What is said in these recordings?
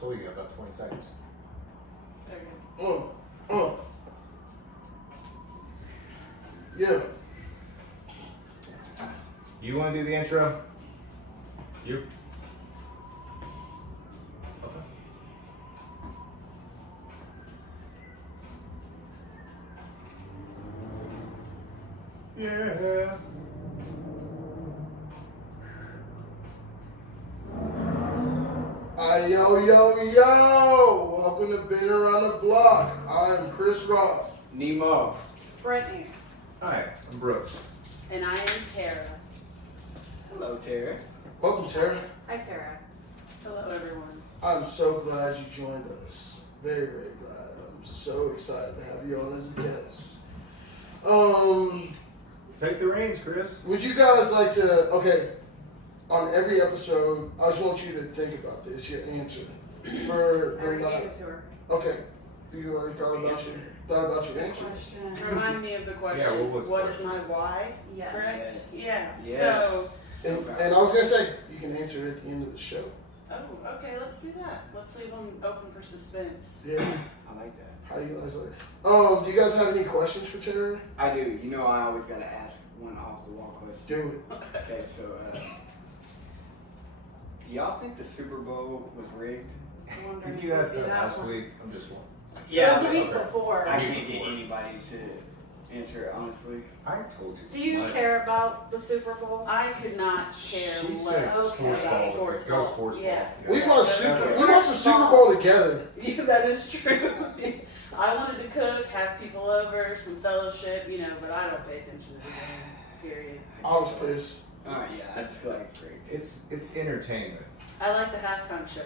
told you about 20 seconds. There you go. Yeah. You want to do the intro? You? Okay. Yeah. Yo! Welcome to Been Around the Block. I'm Chris Ross. Nemo. Brittany. Hi, I'm Brooks. And I am Tara. Hello, Tara. Welcome, Tara. Hi, Tara. Hello, everyone. I'm so glad you joined us. Very, very glad. I'm so excited to have you on as a guest. Take the reins, Chris. Would you guys like to, on every episode, I just want you to think about this, your answer. For I already the gave it to her. Okay. You already thought about your answer? Question. Remind me of the question. Yeah, what was the what question? is my why? Yes. Correct? Yes. Yeah. Yes. So, And I was going to say, you can answer it at the end of the show. oh, okay, let's do that. Let's leave them open for suspense. Yeah. I like that. How you guys like? Do you guys have any questions for Tara? I do. You know, I always gotta ask one off the wall question. Do it. Okay, so do y'all think the Super Bowl was rigged? I'm wondering Did you guys if it'd know be that last one. week? I'm just one. It was the week okay. before. I can't get anybody to answer it honestly. I told you. Do you My- care about the Super Bowl? I could not care She less says sports about ball. sports Go ball. sports ball. Yeah. We watched the Super Okay. Bowl together. Yeah, that is true. I wanted to cook, have people over, some fellowship, but I don't pay attention to the game, period. I was pissed. Yeah, I just feel like it's rigged. It's entertainment. I like the halftime show,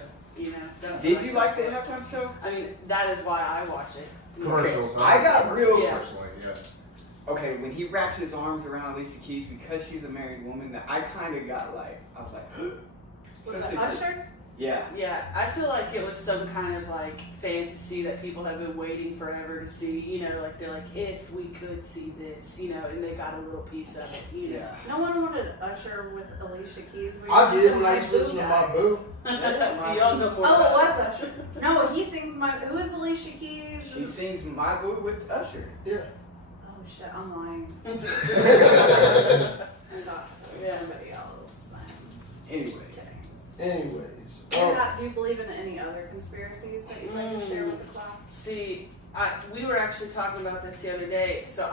That's Did what you I like the halftime show? I mean, that is why I watch it. Commercials. Okay, I got real. Yeah. Personally, yeah. Okay, when he wrapped his arms around Alicia Keys because she's a married woman, that I kind of got like, I was like, Was it especially- Usher? Yeah. Yeah, I feel like it was some kind of like fantasy that people have been waiting forever to see. Like they're like, if we could see this, and they got a little piece of it. Yeah. No one wanted Usher with Alicia Keys. We I did wanted when I used to listen to my boo. So y'all know more. Oh, it about was Usher. No, he sings my. Who is Alicia Keys? She sings My Boo with Usher. Yeah. Oh shit, I'm lying. I thought it was Yeah. somebody else. Anyways. Do you believe in any other conspiracies that you'd like to share with the class? See, we were actually talking about this the other day. So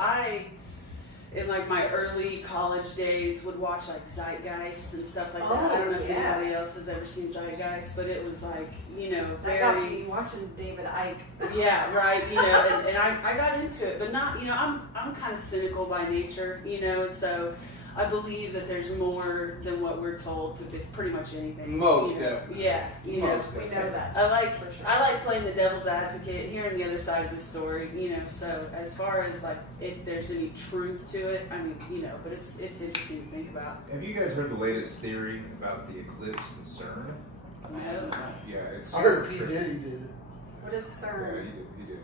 in like my early college days, would watch like Zeitgeist and stuff like that. I don't know if yeah. anybody else has ever seen Zeitgeist, but it was like, That got very. me watching David Icke. Yeah, right. And I got into it, but not. I'm kind of cynical by nature. And so I believe that there's more than what we're told to be pretty much anything. Most definitely. Yeah, Most We know that. I like for sure. I like playing the devil's advocate, hearing the other side of the story. So as far as like if there's any truth to it, I mean, but it's interesting to think about. Have you guys heard the latest theory about the eclipse in CERN? No. Yeah, it's. I heard P. trippy. Diddy did it. What is Yeah, CERN? he did.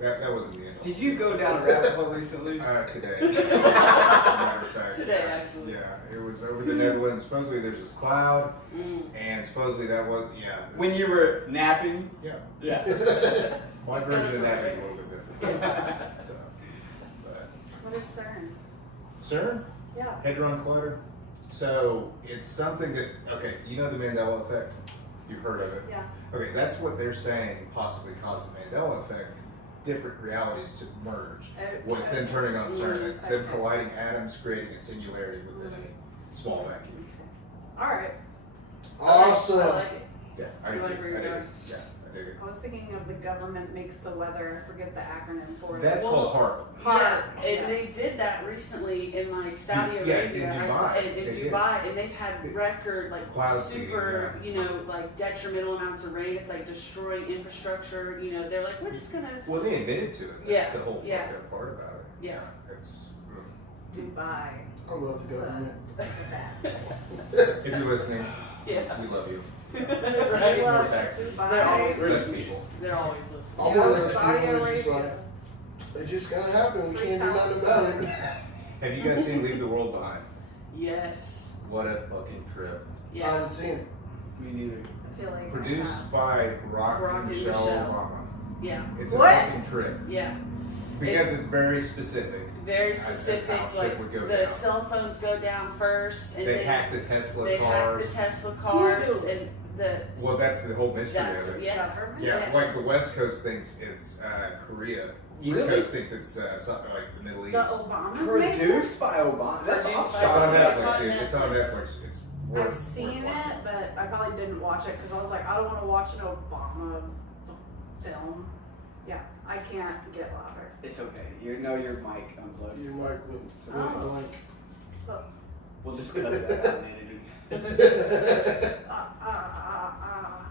That wasn't the end. Did you go down a rabbit hole recently? Today. As a matter of fact. Today, actually. Yeah, it was over the Netherlands. Supposedly there's this cloud, Mm. and supposedly that was, When you were napping? Yeah. Yeah. My It's version of kinda that is a cool, little bit different. So, but. What is CERN? CERN? Yeah. Hadron Collider. So it's something that, the Mandela effect? You've heard of it? Yeah. Okay, that's what they're saying possibly caused the Mandela effect. Different realities to merge. What's then turning on CERN? It's them colliding atoms, creating a singularity within a small vacuum. All right. I Awesome. like it. Yeah, I You dig like it. where I you're dig it. going? Yeah, I dig it. I was thinking of the government makes the weather. I forget the acronym for it. That's called HARP. Yeah, and Yes. they did that recently in like Saudi Yeah, Arabia, in I Dubai. saw- in They did. Dubai, and they've had record like Cloud super, seeding, like detrimental amounts of rain. It's like destroying infrastructure. They're like, we're just gonna. Well, they admitted to it. That's Yeah, the whole yeah. fucked up part about it. Yeah. It's, Dubai. I love the government. That's a bad. if you're listening, Yeah, we love you. right. More taxes. They're always Dubai. We're Best just people. They're always listening. I'm one of those Saudi people who's just Arabia. like, it's just gonna happen. We Free can't do nothing about it. Have you guys seen Leave the World Behind? Yes. What a fucking trip. I Yeah. haven't seen it. Me neither. feel like I Produced have. by Barack Barack and and Michelle Michelle. Obama. Yeah, It's What? a fucking trip. yeah. Because it's very specific. Very as to specific. how shit Like would go the down. cell phones go down first, and They then hack the Tesla they hack cars. the Tesla cars, Who? and the Well, that's the whole mystery that's of it. yeah. Government? Yeah, like the West Coast thinks it's Korea. East Really? Coast thinks it's something like the Middle East. The Obamas make Produced this? by Obama. That's Produced awesome. by It's on Obama. Netflix, It's on dude. It's on Netflix. Netflix. It's I've worth seen watching. it, but I probably didn't watch it because I was like, I don't want to watch an Obama film. Yeah, I can't get louder. It's okay. You know your mic unplugged. Your mic went Oh. blank. We'll just cut that out, Mandy.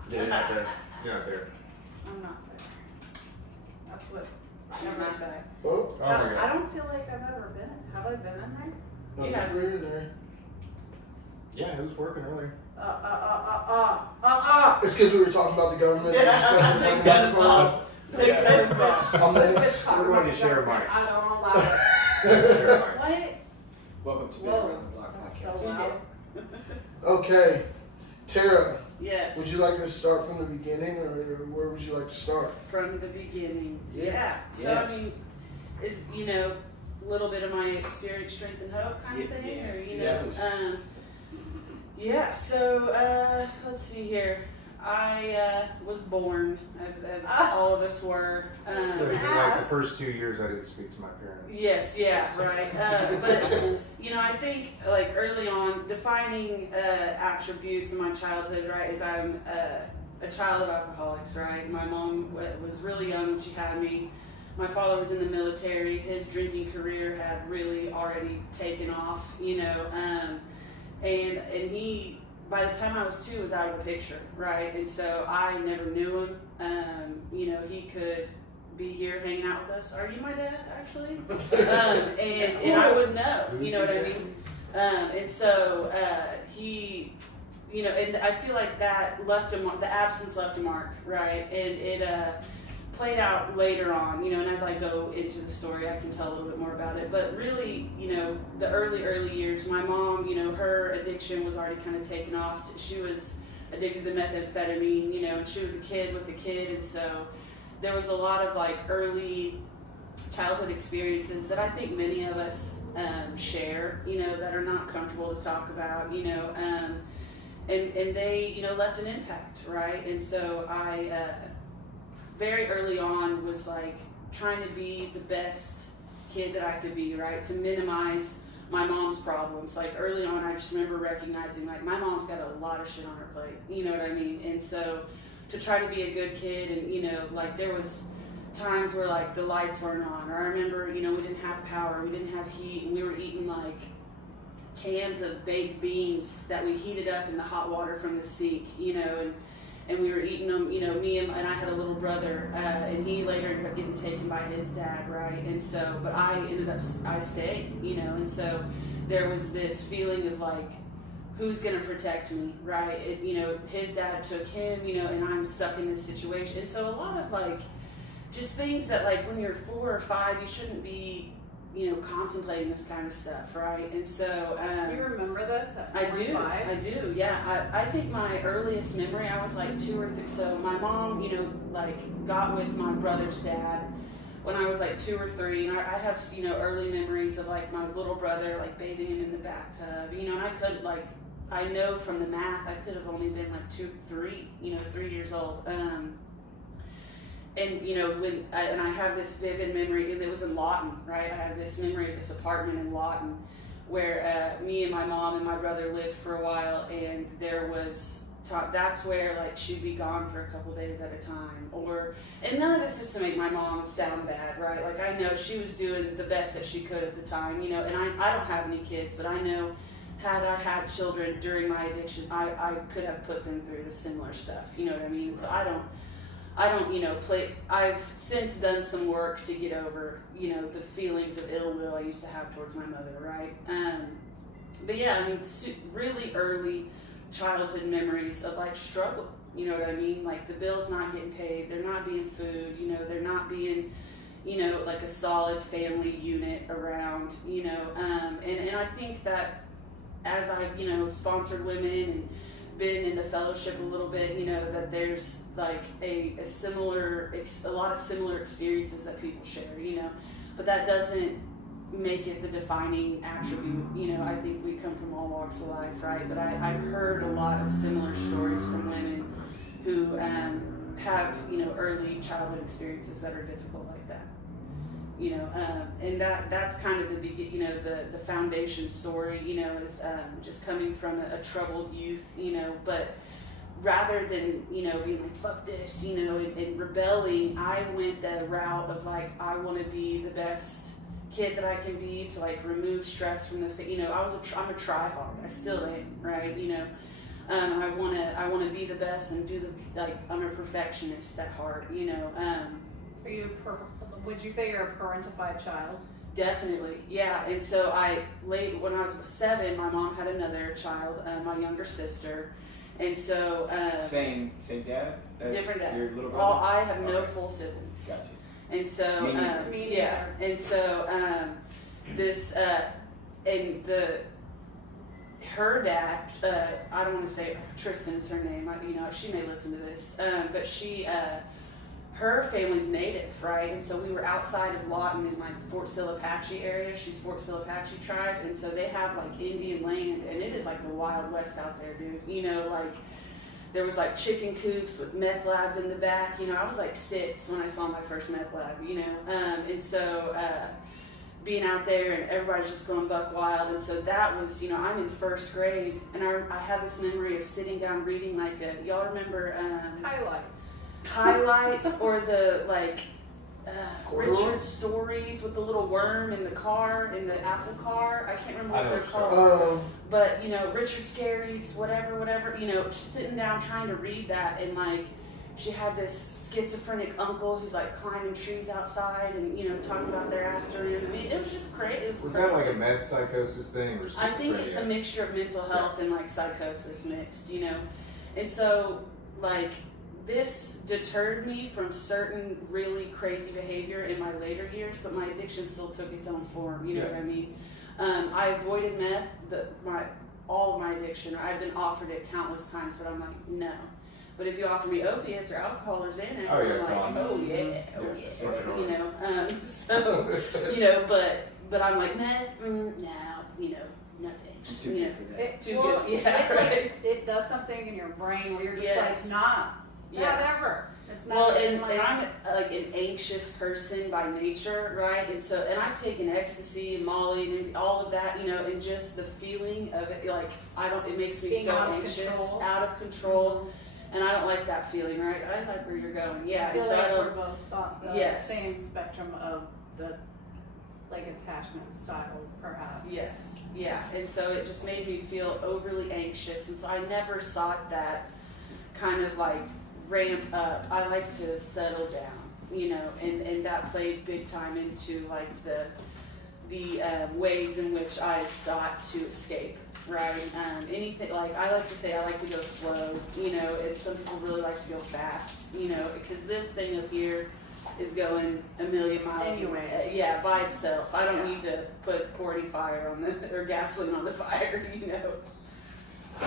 Yeah, you're not there. You're not there. I'm not there. That's what. I'm not back. Oh, Oh my I god. don't feel like I've ever been. Have I been in there? no, Yeah. we're in there. Yeah, it was working earlier. It's because we were talking about the government. Yeah, I think that's all. Comments. We're going to share mics. I don't allow it. Share mics. What? Welcome to Big Whoa. Around the Block That's podcast. so loud. Okay, Tara, Yes. would you like to start from the beginning, or where would you like to start? From the beginning. Yes. Yeah. So Yes. I mean, is a little bit of my experience, strength, and hope kind of thing, Yes, or yes. Yeah. So let's see here. I was born as all of us were. It was in like the first 2 years I didn't speak to my parents. Yes, yeah, right. But I think like early on, defining attributes in my childhood, right, is I'm a child of alcoholics, right. My mom was really young when she had me. My father was in the military. His drinking career had really already taken off, and he, by the time I was 2, was out of the picture, right? And so I never knew him. He could be here hanging out with us. Are you my dad, actually? And I wouldn't know, you know what I mean? And so he, and I feel like that left the absence left a mark, right? And it played out later on, and as I go into the story, I can tell a little bit more about it. But really, the early years, my mom, her addiction was already kind of taken off. She was addicted to methamphetamine, and she was a kid with a kid, and so there was a lot of like early childhood experiences that I think many of us share, that are not comfortable to talk about, and they, left an impact, right? And so I very early on was like trying to be the best kid that I could be, right? To minimize my mom's problems. Like early on, I just remember recognizing like my mom's got a lot of shit on her plate, you know what I mean? And so to try to be a good kid, and like there was times where like the lights weren't on, or I remember, we didn't have power, we didn't have heat, and we were eating like cans of baked beans that we heated up in the hot water from the sink, and we were eating them, me and I had a little brother, and he later ended up getting taken by his dad, right? And so, but I stayed, and so there was this feeling of like, who's gonna protect me, right? His dad took him, and I'm stuck in this situation. And so a lot of like, just things that like when you're 4 or 5, you shouldn't be, contemplating this kind of stuff, right? And so You remember this at I do, 45? yeah. I think my earliest memory, I was like 2 or 3. So my mom, like got with my brother's dad when I was like 2 or 3, and I have, early memories of like my little brother like bathing him in the bathtub, and I could like, I know from the math I could have only been like 2, 3, 3 years old. And when I have this vivid memory, and it was in Lawton, right? I have this memory of this apartment in Lawton where me and my mom and my brother lived for a while, and there was that's where like she'd be gone for a couple days at a time, and none of this is to make my mom sound bad, right? Like I know she was doing the best that she could at the time, and I don't have any kids, but I know had I had children during my addiction, I could have put them through the similar stuff, you know what I mean? So I don't, I've since done some work to get over, the feelings of ill will I used to have towards my mother, right? But yeah, I mean, really early childhood memories of like struggle, you know what I mean? Like the bill's not getting paid, they're not being food, they're not being, like a solid family unit around, and I think that as I've, sponsored women and been in the fellowship a little bit, you know, that there's like a lot of similar experiences that people share, you know, but that doesn't make it the defining attribute. You know, I think we come from all walks of life, right? But I've heard a lot of similar stories from women who have, you know, early childhood experiences that are difficult like that. You know, and that's kind of the foundation story, you know, is just coming from a troubled youth, you know, but rather than, you know, being like, fuck this, you know, and rebelling, I went the route of like, I want to be the best kid that I can be to like remove stress from you know, I'm a try-hard, I still am, right, you know, I want to be the best and do I'm a perfectionist at heart, you know. Would you say you're a parentified child? Definitely, yeah. And so when I was 7, my mom had another child, my younger sister, and so same dad, as different dad. Your little brother. I have no full siblings. Gotcha. And so Me yeah, neither. and so her dad, I don't want to say Tristan's her name. You know, she may listen to this, but her family's native, right? And so we were outside of Lawton in like Fort Sill Apache area. She's Fort Sill Apache tribe, and so they have like Indian land, and it is like the Wild West out there, dude. You know, like there was like chicken coops with meth labs in the back. You know, I was like 6 when I saw my first meth lab. You know, and so being out there and everybody's just going buck wild, and so that was, you know, I'm in 1st grade, and I have this memory of sitting down reading like y'all remember highlights or the like Richard stories with the little worm in the car, in the Apple car. I can't remember what they're called. But, you know, Richard Scarry's, whatever, you know, sitting down trying to read that, and like she had this schizophrenic uncle who's like climbing trees outside and, you know, talking about they're after him. I mean, it was just crazy. Was that like a meth psychosis thing? Or I think it's a mixture of mental health and like psychosis mixed, you know. And so like this deterred me from certain really crazy behavior in my later years, but my addiction still took its own form, you know what I mean? I avoided meth, all of my addiction. I've been offered it countless times, but I'm like, no. But if you offer me opiates or alcohol or Xanax, I'm like, you know. So, you know, but I'm like, meth, no, you know, no thanks. Too good for that. Too good, yeah, right. It does something in your brain where you're just like, not ever. It's not. Well, and I'm like an anxious person by nature, right? And I've taken ecstasy and Molly and all of that, you know, and just the feeling of it, like it makes me being so anxious, out of control. And I don't like that feeling, right? I like where you're going. Yeah, I feel and so like we're both on the same yes. spectrum of the like attachment style, perhaps. Yes, yeah. And so it just made me feel overly anxious, and so I never sought that kind of like ramp up. I like to settle down, you know, and that played big time into like the ways in which I sought to escape. Right. Anything like I like to say, I like to go slow. You know, and some people really like to go fast. You know, because this thing up here is going a million miles anyway. Yeah, by itself. I don't need to pour any fire on or gasoline on the fire. You know.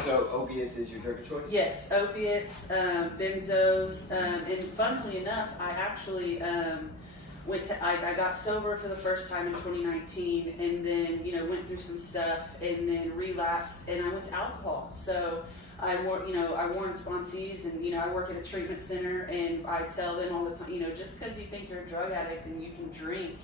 So opiates is your drug of choice? Yes, opiates, benzos, and funnily enough, I actually I got sober for the first time in 2019, and then, you know, went through some stuff, and then relapsed, and I went to alcohol. So I warn sponsees, and, you know, I work at a treatment center, and I tell them all the time, you know, just because you think you're a drug addict and you can drink,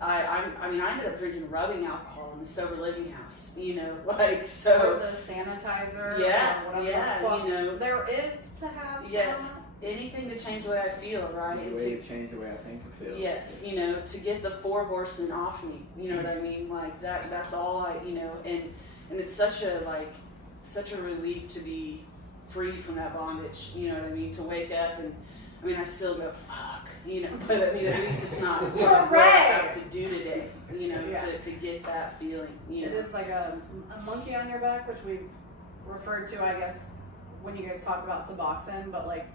I ended up drinking rubbing alcohol in the sober living house, you know, like, so. Or the sanitizer. Yeah, or whatever yeah, the fuck you know. there is to have. Yes, anything to change the way I feel, right? The way to change the way I think and feel. Yes, you know, to get the 4 horsemen off me, you know what I mean? Like that's all you know, and it's such a relief to be free from that bondage, you know what I mean? To wake up and, I mean, I still go, fuck, you know, but I mean, at least it's not what I have to do today, you know, to get that feeling, you know. It is like a monkey on your back, which we've referred to, I guess, when you guys talk about Suboxone, but like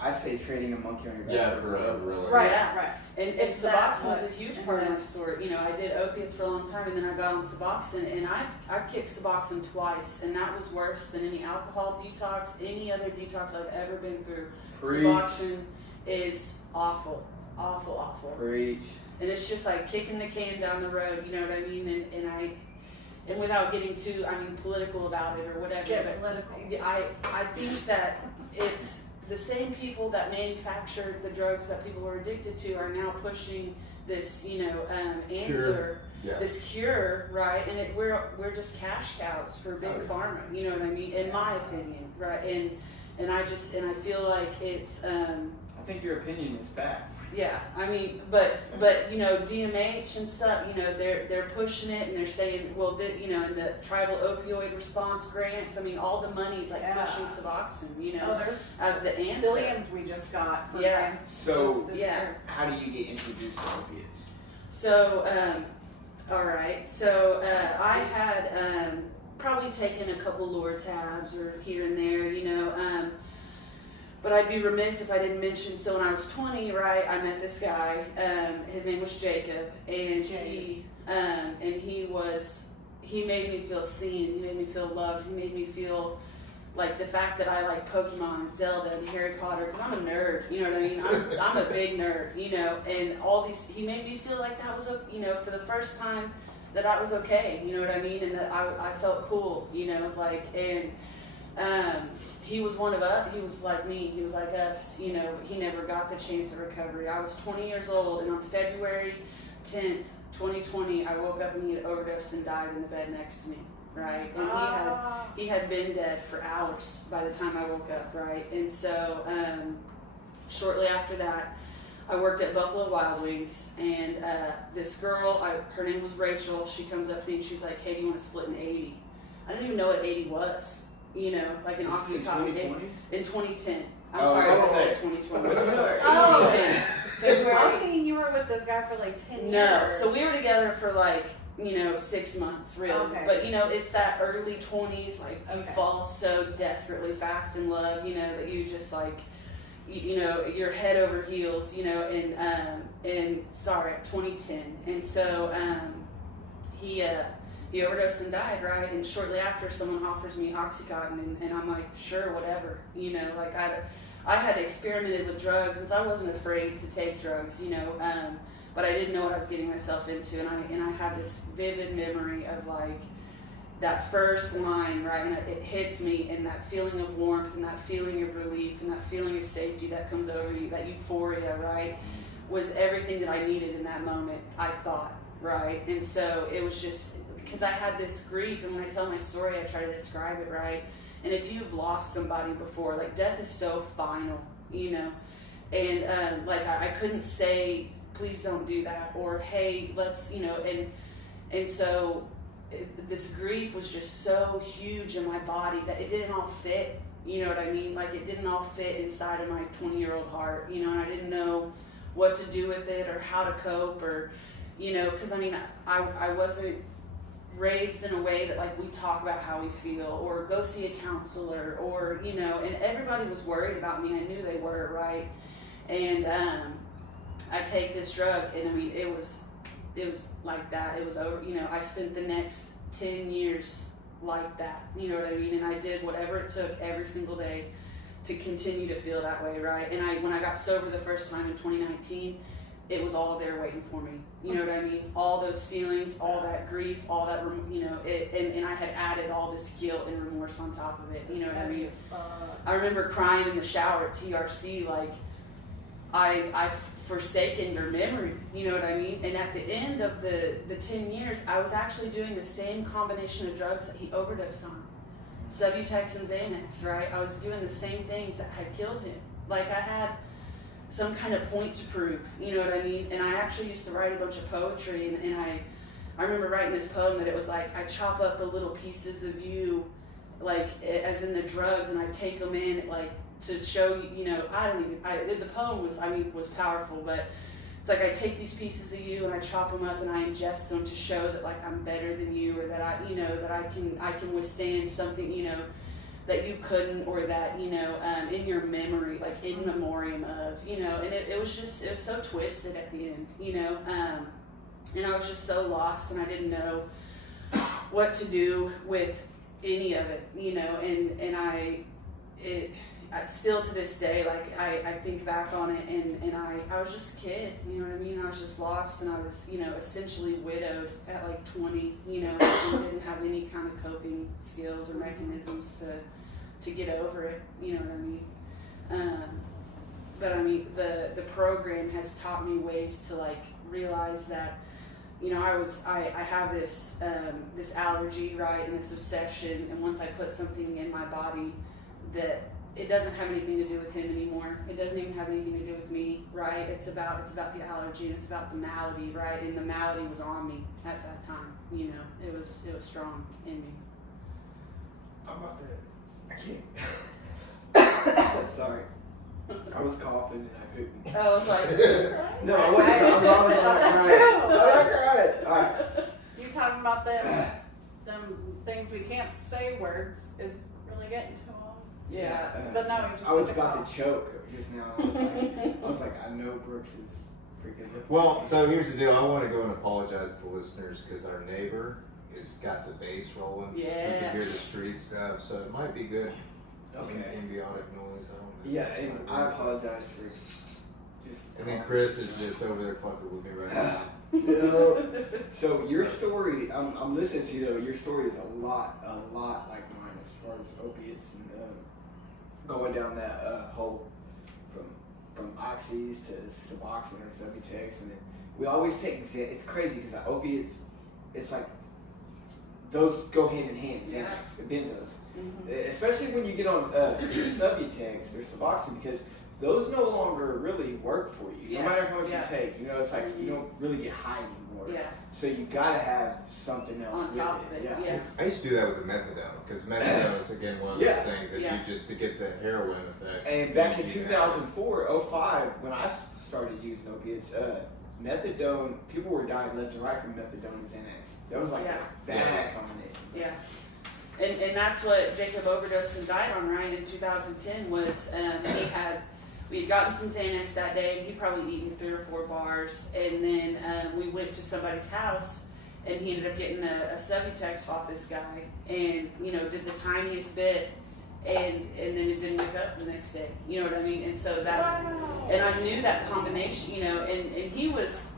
I say trading a monkey on your back. Yeah, for a really. right, Yeah. right. And It's that, Suboxone was a but- huge part of my yes. story. You know, I did opiates for a long time, and then I got on Suboxone, and I've kicked Suboxone twice, and that was worse than any alcohol detox, any other detox I've ever been through. Preach. Suboxone is awful, awful, awful. Preach. And it's just like kicking the can down the road, you know what I mean? And without getting too, political about it or whatever. Get but political. I think that it's the same people that manufactured the drugs that people were addicted to are now pushing this, answer, Yeah. this cure, right? And we're just cash cows for big pharma, you know what I mean? In my opinion, right? And I feel like it's. I think your opinion is fact. Yeah, but DMH and stuff, they're pushing it and they're saying, well, in the tribal opioid response grants, all the money's like Yeah. pushing Suboxone, Oh, there's as the answer. billions we just got for Yeah. grants So, this yeah. year. How do you get introduced to opiates? So, all right. So I had probably taken a couple Lortabs or here and there, but I'd be remiss if I didn't mention. So when I was 20, right, I met this guy. His name was Jacob, and he made me feel seen. He made me feel loved. He made me feel like the fact that I like Pokemon and Zelda and Harry Potter, because I'm a nerd, you know what I mean? I'm a big nerd, and all these, he made me feel like that was, for the first time that I was okay, you know what I mean? And that I felt cool, he was one of us, he was like me, he was like us, he never got the chance of recovery. I was 20 years old, and on February 10th, 2020, I woke up and he had overdosed and died in the bed next to me, right? And he had been dead for hours by the time I woke up, right? And so, shortly after that, I worked at Buffalo Wild Wings, and this girl, her name was Rachel, she comes up to me and she's like, hey, do you want to split an 80? I didn't even know what 80 was, like an This is in Oxycontin. 2020? In 2010. I'm Oh, sorry, I okay. said 2020. Oh. 2010. I February. was thinking you were with this guy for like 10 No, years. so we were together for 6 months, really. Okay. But it's that early 20s, like you Okay. fall so desperately fast in love, that you just like, you're head over heels, and sorry, 2010. And so he overdosed and died, right? And shortly after, someone offers me Oxycontin, and I'm like, sure, whatever, like I had experimented with drugs since I wasn't afraid to take drugs, but I didn't know what I was getting myself into, and I have this vivid memory of like that first line, right, and it hits me, and that feeling of warmth, and that feeling of relief, and that feeling of safety that comes over you, that euphoria, right, was everything that I needed in that moment, I thought, right? And so it was just, because I had this grief, and when I tell my story, I try to describe it, right? And if you've lost somebody before, like death is so final, and I couldn't say, please don't do that, or hey, let's, and so this grief was just so huge in my body that it didn't all fit, you know what I mean? Like it didn't all fit inside of my 20-year-old heart, and I didn't know what to do with it or how to cope, or, because I wasn't raised in a way that like we talk about how we feel or go see a counselor, or and everybody was worried about me. I knew they were, right? And I take this drug, and it was like that. It was over. I spent the next 10 years like that, you know what I mean? And I did whatever it took every single day to continue to feel that way, right? And when I got sober the first time in 2019, it was all there waiting for me. You know what I mean? All those feelings, all that grief, all that, and I had added all this guilt and remorse on top of it. You know what I mean? I remember crying in the shower at TRC, like I've forsaken your memory. You know what I mean? And at the end of the 10 years, I was actually doing the same combination of drugs that he overdosed on. Subutex and Xanax, right? I was doing the same things that had killed him. Like I had some kind of point to prove, you know what I mean? And I actually used to write a bunch of poetry, and I remember writing this poem that it was like, I chop up the little pieces of you, like as in the drugs, and I take them in, like to show you, the poem was powerful, but it's like I take these pieces of you and I chop them up and I ingest them to show that like I'm better than you, or that I can withstand something, that you couldn't, or that, you know, in your memory, like in memoriam of, you know, and it was so twisted at the end, you know, and I was just so lost, and I didn't know what to do with any of it, you know, and I still to this day, like I think back on it, and I was just a kid, you know what I mean? I was just lost, and I was, you know, essentially widowed at like 20, you know, and didn't have any kind of coping skills or mechanisms to get over it, you know what I mean? But I mean, the program has taught me ways to like realize that, you know, I have this this allergy, right, and this obsession, and once I put something in my body, that it doesn't have anything to do with him anymore. It doesn't even have anything to do with me, right? It's about the allergy, and it's about the malady, right? And the malady was on me at that time, you know. It was strong in me. I'm about to. I can't. Sorry. I was coughing and I couldn't. I was like, No, I wasn't. I was not crying. I'm not crying. All right. You talking about them things we can't say words is really getting to them. yeah. But no, we just I was took it about off. to choke just now. I was like, I know Brooks is freaking. Well, so here's the deal. I want to go and apologize to the listeners because our neighbor has got the bass rolling. Yeah. We can hear the street stuff, so it might be good. Okay. Ambiotic noise. I don't know. Yeah, and I apologize for just. And then Chris is just over there fucking with me right now. Yeah. So your story, I'm listening to you though. Your story is a lot like mine as far as opiates and going down that hole from oxys to Suboxone or Subutex, and then we always take it's crazy because opiates, it's like those go hand in hand. Yeah. Xanax, benzos, Mhm. especially when you get on Subutex or Suboxone, because those no longer really work for you. Yeah. No matter how much Yeah. you take, you know, it's like you don't really get high anymore. Yeah. So you gotta have something else On with top it. of it, Yeah. yeah. I used to do that with the methadone because methadone is again one of Yeah. those things that Yeah. you just to get the heroin effect. And back in you can 2004, 05, when I started using opiates, methadone, people were dying left and right from methadone and Xanax. That was like Yeah. a bad combination. Yeah. And that's what Jacob overdosed and died on, right, in 2010 was we had gotten some Xanax that day, and he'd probably eaten 3 or 4 bars, and then we went to somebody's house, and he ended up getting a Subutex off this guy, and, you know, did the tiniest bit, and then it didn't wake up the next day, you know what I mean? And so that, and I knew that combination, you know, and he was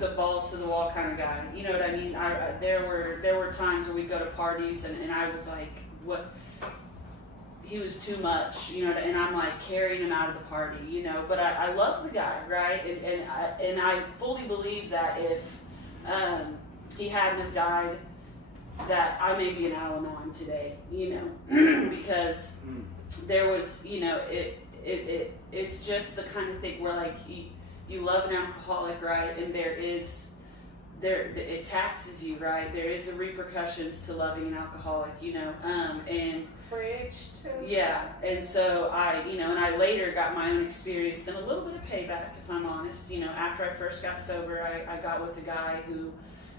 a balls to the wall kind of guy, you know what I mean? There were times where we'd go to parties, and I was like, what? He was too much, you know, and I'm like carrying him out of the party, you know. But I love the guy, right? And I fully believe that if he hadn't have died, that I may be an Al-Anon today, you know, because there was, you know, it's just the kind of thing where like you love an alcoholic, right? And it taxes you, right? There is a repercussions to loving an alcoholic, you know, and Preach too. yeah, and so I later got my own experience and a little bit of payback, if I'm honest. You know, after I first got sober, I got with a guy who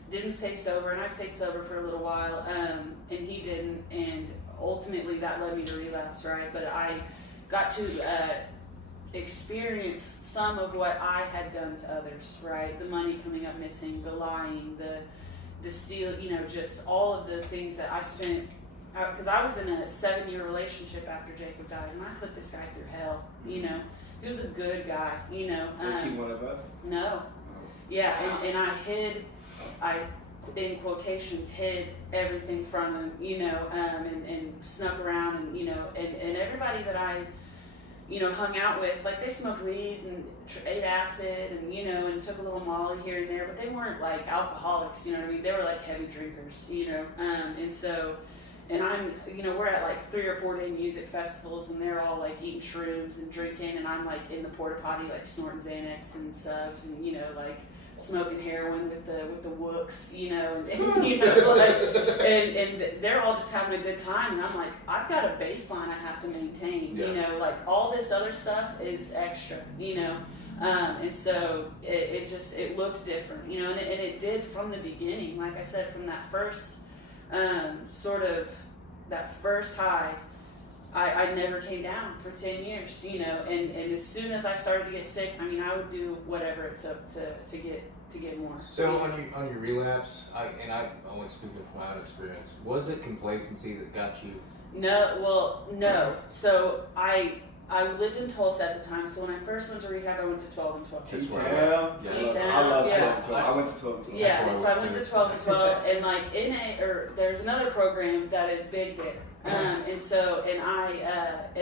didn't stay sober, and I stayed sober for a little while, and he didn't, and ultimately that led me to relapse, right? But I got to experience some of what I had done to others, right? The money coming up missing, the lying, the steal, you know, just all of the things that I spent. Because I was in a 7-year relationship after Jacob died, and I put this guy through hell, you know. He was a good guy, you know. Was he one of us? No. Yeah, and I in quotations, hid everything from him, you know, and snuck around, and, you know, and everybody that I, you know, hung out with, like, they smoked weed and ate acid and, you know, and took a little Molly here and there, but they weren't, like, alcoholics, you know what I mean? They were, like, heavy drinkers, you know, and so... And I'm, you know, we're at like 3 or 4 day music festivals, and they're all like eating shrooms and drinking, and I'm like in the porta potty like snorting Xanax and subs, and, you know, like smoking heroin with the wooks, you know, and you know, like, and they're all just having a good time, and I'm like, I've got a baseline I have to maintain, you know, like all this other stuff is extra, you know, and so it looked different, you know, and it did from the beginning, like I said, from that first. Sort of that first high, I never came down for 10 years, you know, and as soon as I started to get sick, I mean, I would do whatever it took to get more. So on your relapse, I only speaking from my own experience, was it complacency that got you? No. So I lived in Tulsa at the time, so when I first went to rehab, I went to 12 and 12. That's where I love 12 and 12. I went to 12 and 12. Yeah, and so I went to 12 and 12, and like there's another program that is big there, and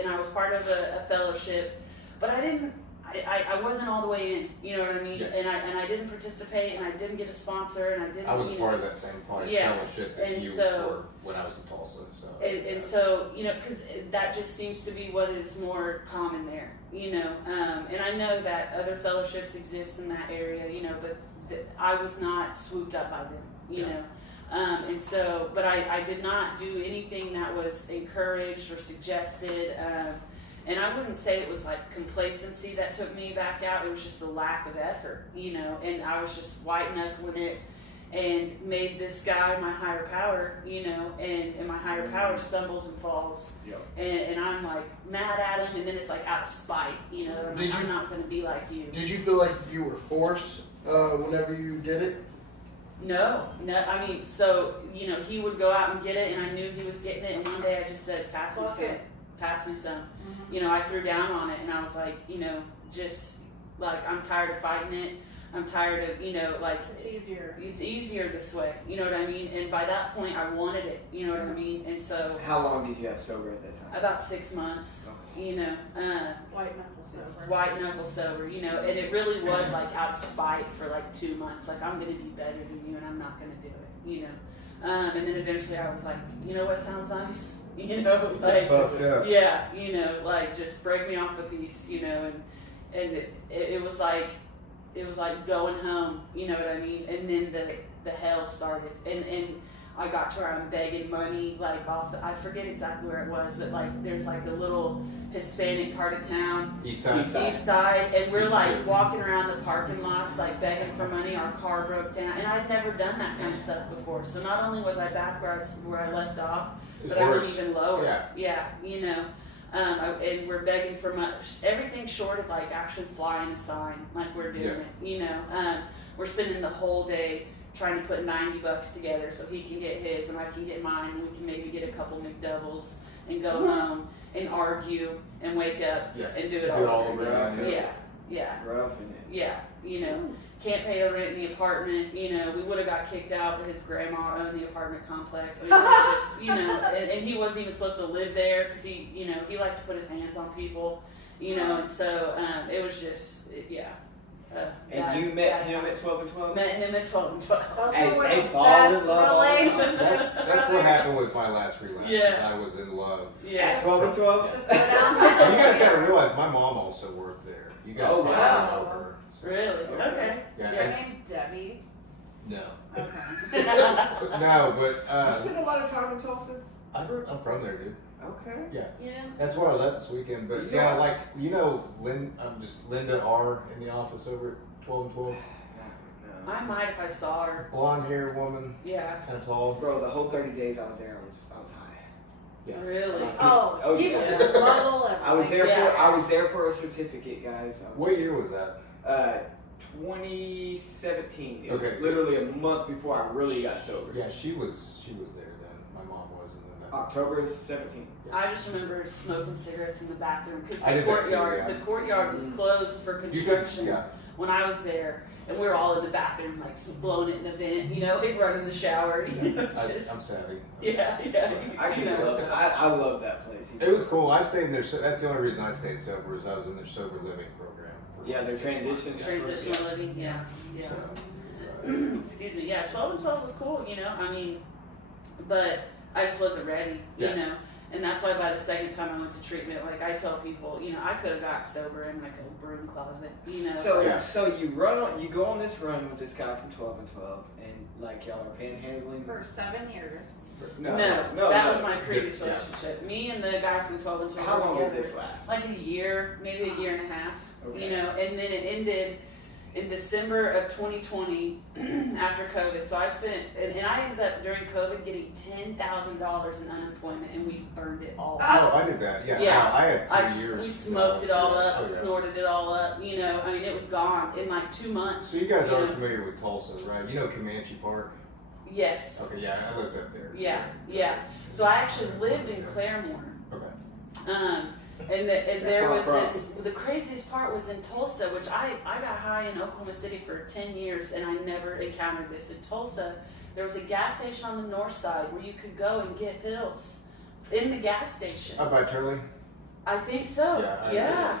I was part of a fellowship, but I wasn't all the way in, you know what I mean? Yeah. And I didn't participate, and I didn't get a sponsor, and I didn't. I was a part of that same fellowship that you were when I was in Tulsa. So and so, you know, because that just seems to be what is more common there, you know. And I know that other fellowships exist in that area, you know, but I was not swooped up by them, you know. And so, but I did not do anything that was encouraged or suggested. And I wouldn't say it was like complacency that took me back out. It was just a lack of effort, you know. And I was just white knuckling it and made this guy my higher power, you know. And my higher power stumbles and falls. Yep. And I'm like mad at him. And then it's like out of spite, you know. I'm not going to be like you. Did you feel like you were forced whenever you did it? No. I mean, so, you know, he would go out and get it, and I knew he was getting it. And one day I just said, pass me some. Pass me some. Mm-hmm. You know, I threw down on it, and I was like, you know, just like, I'm tired of fighting it. I'm tired of, you know, like, It's easier. It's easier this way. You know what I mean? And by that point, I wanted it. You know what I mean? And so. How long did you have sober at that time? About 6 months. You know. White knuckle sober. White knuckle sober. You know, and it really was like out of spite for like 2 months. Like, I'm gonna be better than you, and I'm not gonna do it. You know. And then eventually, I was like, you know what sounds nice? You know, like, yeah, you know, like, just break me off a piece, you know, and it was like going home, you know what I mean? And then the hell started, and I got to where I'm begging money, like, off, I forget exactly where it was, but like, there's like a little Hispanic part of town, East Side, and we're like walking around the parking lots, like begging for money. Our car broke down, and I'd never done that kind of stuff before. So not only was I back where I left off, but I went even lower. Yeah, you know. And we're begging for much, everything short of like actually flying a sign like we're doing it, you know. We're spending the whole day trying to put $90 together so he can get his and I can get mine, and we can maybe get a couple McDoubles and go home and argue and wake up and do it all over again. Rough, isn't it? Yeah, you know. Can't pay the rent in the apartment, you know, we would have got kicked out, but his grandma owned the apartment complex. I mean, it was just, you know, and he wasn't even supposed to live there because he, you know, he liked to put his hands on people, you know, and so it was just, and you met him at 12 and 12? Met him at 12 and 12. And they fall in love. That's what happened with my last relapse. Yeah. I was in love. Yeah. At 12 and 12? Just go down You guys gotta realize my mom also worked there. You guys Oh, probably wow. know her. So. Really? Okay. Yeah. Is your name Debbie? No. Okay. No, but You spend a lot of time in Tulsa? I'm from there, dude. Okay. Yeah. That's where I was at this weekend. But You know what? like Linda R in the office over at 12 and 12. No. I might if I saw her. Blonde hair woman, Yeah. kind of tall. Bro, the whole 30 days I was there, I was high. Yeah. Really? Oh, People yeah. just smuggle everything. I was there for a certificate, guys. What year was that? 2017. It was Okay. literally a month before I really got sober. Yeah, she was there then. My mom was, and then October 17th. I just remember smoking cigarettes in the bathroom because I the did that too, courtyard, yeah. the courtyard was closed for you construction could, when I was there, and we were all in the bathroom like blowing it in the vent, you know, like running the shower, you know, just I'm savvy. yeah. I actually love it. I love that place. It was cool. I stayed in there. That's the only reason I stayed sober is I was in their sober living program. Yeah, their transition. Transitional living, yeah. So, Excuse me, yeah. 12 and 12 was cool, you know. I mean, but I just wasn't ready, you know. And that's why by the second time I went to treatment, like I tell people, you know, I could have got sober in like a broom closet, you know. So you go on this run with this guy from 12 and 12, and like y'all are panhandling For 7 years. No, that was my previous relationship. Me and the guy from 12 and 12. How long were did this last? Like a year, maybe a year and a half. Okay. You know, and then it ended in December of 2020 after COVID. So I spent, and I ended up during COVID getting $10,000 in unemployment, and we burned it all up. Oh, I did that. Yeah. Yeah. I had 2 years. We smoked it all up, Oh, yeah. snorted it all up. You know, I mean, it was gone in like 2 months. So you guys are know. familiar with Tulsa, right? You know Comanche Park? Yes. Okay, yeah, I lived up there. Yeah. So I actually lived in Claremore. Okay. And That's there where I'm was from. this, the craziest part was in Tulsa, which I got high in Oklahoma City for 10 years and I never encountered this. In Tulsa, there was a gas station on the north side where you could go and get pills in the gas station. Up by Turley? I think so. Yeah, Yeah.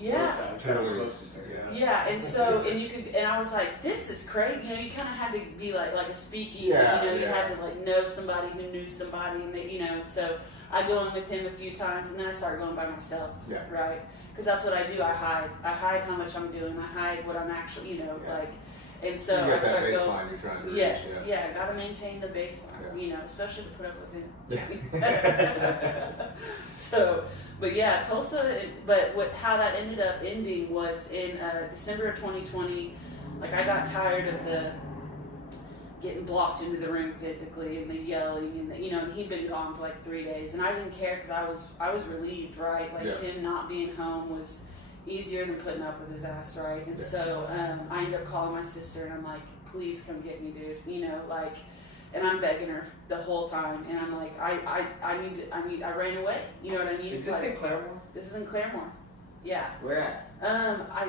Yeah. It's kinda Turley's, close to there. Yeah, and so, and you could, and I was like, this is great. You know, you kind of had to be like a speakeasy. Yeah, you know, you yeah. had to like know somebody who knew somebody, and they, you know, and so I go in with him a few times, and then I start going by myself. Yeah. Right. Because that's what I do. I hide how much I'm doing. I hide what I'm actually, you know, Yeah. like, and so you I got that start baseline going. you're trying to reach. Yes, yeah, got to maintain the baseline, Yeah. you know, especially to put up with him. Yeah. So, but yeah, Tulsa. But how that ended up ending was in December of 2020. Like I got tired of the getting blocked into the room physically and the yelling and the, you know, and he'd been gone for like 3 days, and I didn't care because I was relieved, right? Like Yeah. him not being home was easier than putting up with his ass, right? And Yeah. so I ended up calling my sister and I'm like, please come get me, dude. You know, like, and I'm begging her the whole time, and I'm like, I ran away. You know what I mean? Is It's this like, in Claremore? this is in Claremore. Yeah. Where at?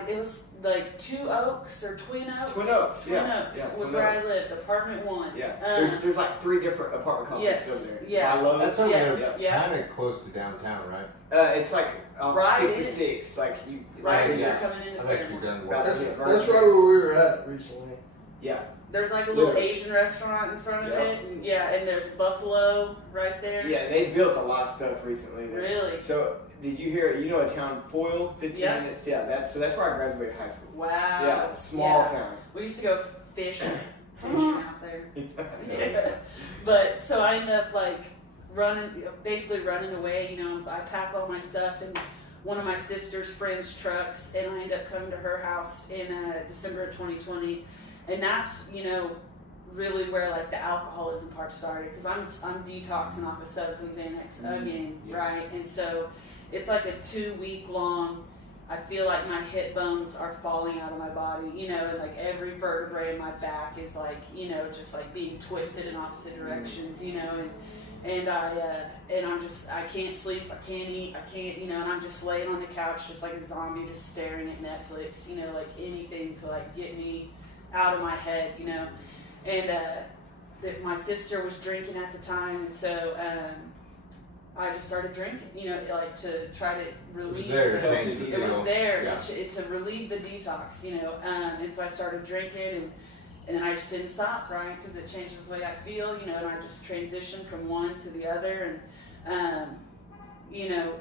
It was like Two Oaks or Twin Oaks. Twin Oaks, Twin yeah, Oaks yeah, was Twin where Oaks. I lived, apartment 1. Yeah. There's like 3 different apartment complexes Yes, over there. yeah. I love That's it. over Yes, there, yeah. kind of close to downtown, right? It's like Right, 66. Like you. Right as yeah. you're coming into I've actually Claremore. done About work. That's, Yeah. that's right where we were at recently. Yeah. There's like a little Literally. Asian restaurant in front of Yeah. it, and and there's Buffalo right there. Yeah. They built a lot of stuff recently. There. Really? So did you hear? You know a town Foyle, 15 Yeah. minutes. Yeah. That's where I graduated high school. Wow. Yeah. It's a small Yeah. town. We used to go fishing out there. Yeah. But so I ended up like basically running away. You know, I pack all my stuff in one of my sister's friend's trucks, and I ended up coming to her house in December of 2020, and that's, you know, really where like the alcoholism part started, because I'm detoxing off of subs and Xanax again, Yes. right? And so it's like a 2-week long. I feel like my hip bones are falling out of my body, you know, and like every vertebrae in my back is like, you know, just like being twisted in opposite directions, you know, and I can't sleep, I can't eat, I can't, you know, and I'm just laying on the couch just like a zombie, just staring at Netflix, you know, like anything to like get me out of my head, you know, and my sister was drinking at the time, and so I just started drinking, you know, like to try to relieve. It was there to Help change the the It was feel. there Yeah. to relieve the detox, you know, and so I started drinking, and I just didn't stop, right, because it changes the way I feel, you know, and I just transitioned from one to the other, and you know,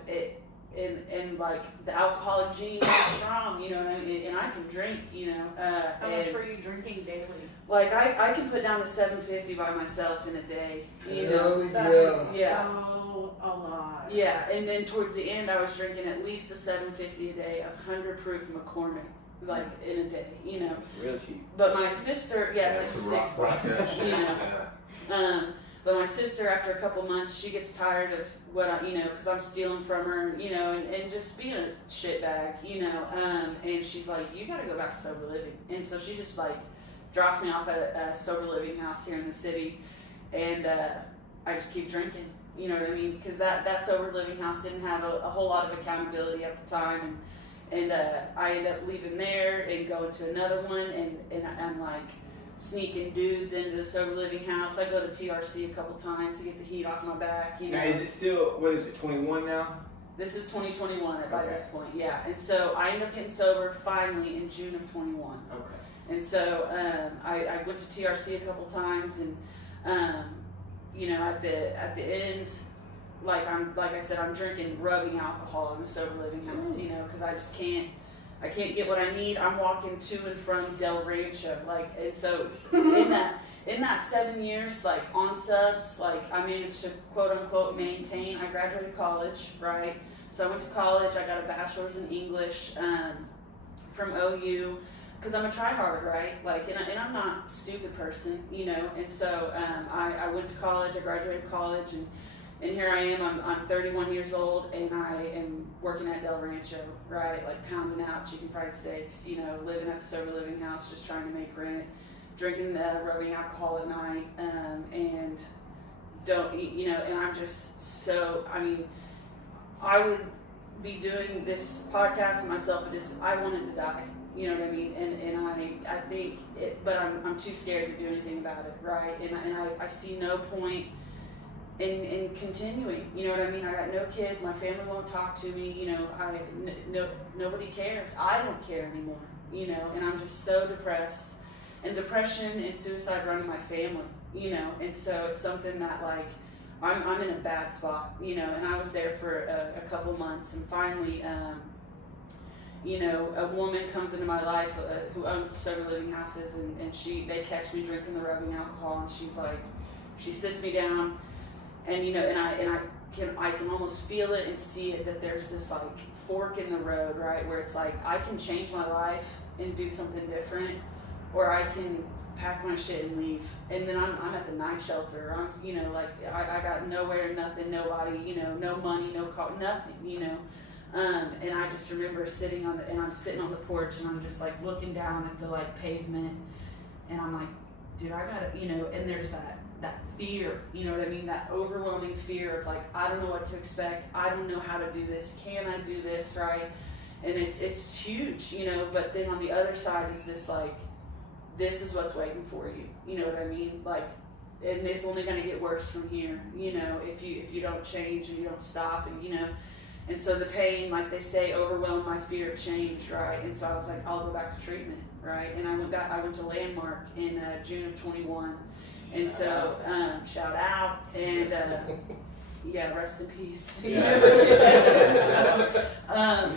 and like the alcoholic gene is strong, you know, and I can drink, you know, How much and were you drinking daily? like I can put down to 750 by myself in a day, you know. Hell That yeah. is Yeah. so a lot. Yeah, and then towards the end, I was drinking at least a 750 a day of 100 proof McCormick, like in a day, you know. It's real cheap. But my sister, That's it's a like rock $6, you know. Yeah. But my sister, after a couple months, she gets tired of what I, you know, because I'm stealing from her, you know, and just being a shitbag, you know. And she's like, you got to go back to sober living. And so she just like drops me off at a sober living house here in the city, and I just keep drinking. You know what I mean? Because that sober living house didn't have a whole lot of accountability at the time, and I ended up leaving there and going to another one, and I'm like sneaking dudes into the sober living house. I go to TRC a couple times to get the heat off my back. You know, Now is it still? What is it? 21 now? this is 2021 by Okay. this point, yeah. And so I ended up getting sober finally in June of 21. Okay. And so I went to TRC a couple times, and you know, at the end, like I said, I'm drinking rubbing alcohol in the sober living house, you know, because I can't get what I need. I'm walking to and from Del Rancho, like, and so in that 7 years, like on subs, like I managed to quote unquote maintain. I graduated college, right? So I went to college. I got a bachelor's in English from OU. because I'm a tryhard, right? Like, and I'm not a stupid person, you know. And so I went to college. I graduated college, and here I am. I'm 31 years old, and I am working at Del Rancho, right? Like pounding out chicken fried steaks, you know, living at the sober living house, just trying to make rent, drinking, rubbing alcohol at night, and don't eat, you know. And I'm just so. I mean, I would be doing this podcast and myself, I wanted to die. You know what I mean? And I think it, but I'm too scared to do anything about it, right? And I see no point in continuing. You know what I mean? I got no kids. My family won't talk to me. You know, nobody cares. I don't care anymore. You know, and I'm just so depressed. And depression and suicide run in my family. You know, and so it's something that like I'm in a bad spot. You know, and I was there for a couple of months, and finally. You know, a woman comes into my life who owns the sober living houses, and they catch me drinking the rubbing alcohol, and she's like, she sits me down, and you know, and I can almost feel it and see it, that there's this like fork in the road, right, where it's like I can change my life and do something different, or I can pack my shit and leave. And then I'm at the night shelter. I'm, you know, like I got nowhere, nothing, nobody, you know, no money, no call, nothing, you know. And I just remember I'm sitting on the porch, and I'm just like looking down at the like pavement, and I'm like, dude, I gotta, you know, and there's that fear, you know what I mean? That overwhelming fear of like, I don't know what to expect. I don't know how to do this. Can I do this, right? And it's huge, you know, but then on the other side is this like, this is what's waiting for you. You know what I mean? Like, and it's only gonna get worse from here, you know, if you don't change and you don't stop, and you know. And so the pain, like they say, overwhelmed my fear of change, right? And so I was like, I'll go back to treatment, right? And I went to Landmark in June of 21. And so, shout out, and yeah, rest in peace. Yeah.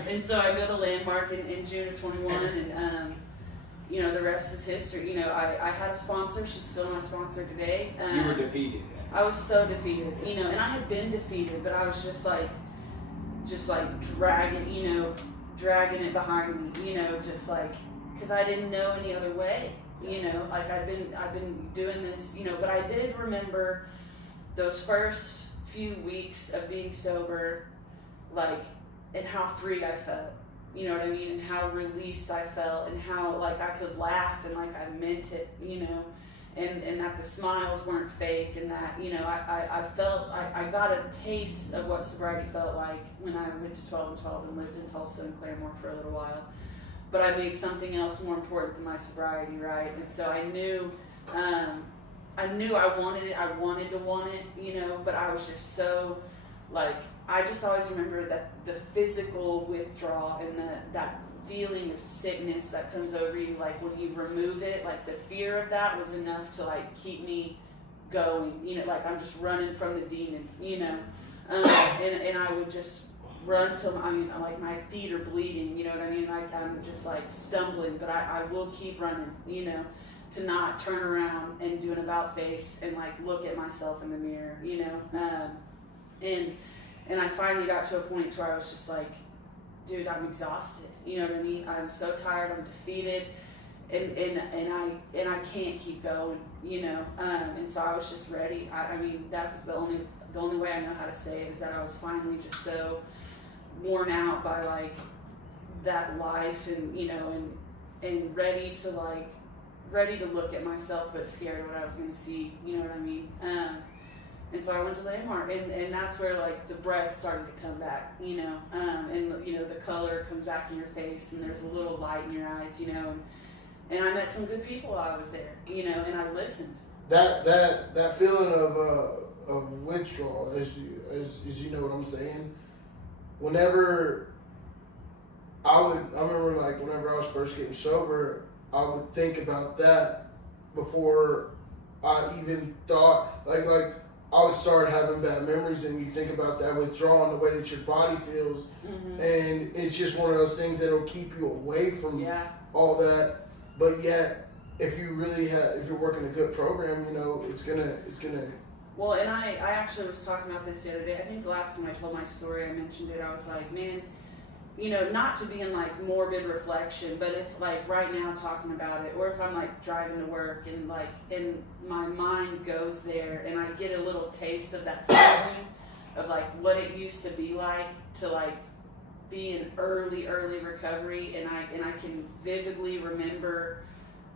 And so I go to Landmark in June of 21, and you know, the rest is history. You know, I had a sponsor. She's still my sponsor today. You were defeated. I was so defeated, you know, and I had been defeated, but I was just like dragging it behind me, you know, just like, because I didn't know any other way, you know, like I've been doing this, you know. But I did remember those first few weeks of being sober, like, and how free I felt, you know what I mean, and how released I felt, and how like I could laugh and like I meant it, you know. And that the smiles weren't fake, and that, you know, I felt, I got a taste of what sobriety felt like when I went to 12 and 12 and lived in Tulsa and Claremore for a little while. But I made something else more important than my sobriety, right? And so I knew I wanted it, I wanted to want it, you know, but I was just so, like, I just always remember that the physical withdrawal and that feeling of sickness that comes over you, like when you remove it, like the fear of that was enough to like keep me going, you know, like I'm just running from the demon, you know. And I would just run till, I mean, like my feet are bleeding, you know what I mean, like I'm just like stumbling, but I will keep running, you know, to not turn around and do an about face and like look at myself in the mirror, you know. And I finally got to a point where I was just like, dude, I'm exhausted. You know what I mean? I'm so tired. I'm defeated, and I can't keep going. You know, and so I was just ready. I mean, that's the only way I know how to say it, is that I was finally just so worn out by like that life, and you know, and ready to look at myself, but scared of what I was going to see. You know what I mean? And so I went to Landmark, and that's where like the breath started to come back, you know, and you know, the color comes back in your face, and there's a little light in your eyes, you know, and I met some good people while I was there, you know, and I listened. That feeling of withdrawal, as you know what I'm saying. Whenever I remember like whenever I was first getting sober, I would think about that before I even thought like. I would start having bad memories, and you think about that withdrawal and the way that your body feels, and it's just one of those things that'll keep you away from all that. But yet, if you're working a good program, you know, it's gonna. Well, and I actually was talking about this the other day. I think the last time I told my story, I mentioned it. I was like, man, you know, not to be in like morbid reflection, but if like right now talking about it, or if I'm like driving to work and like, and my mind goes there and I get a little taste of that feeling of like what it used to be like to like be in early recovery, and I can vividly remember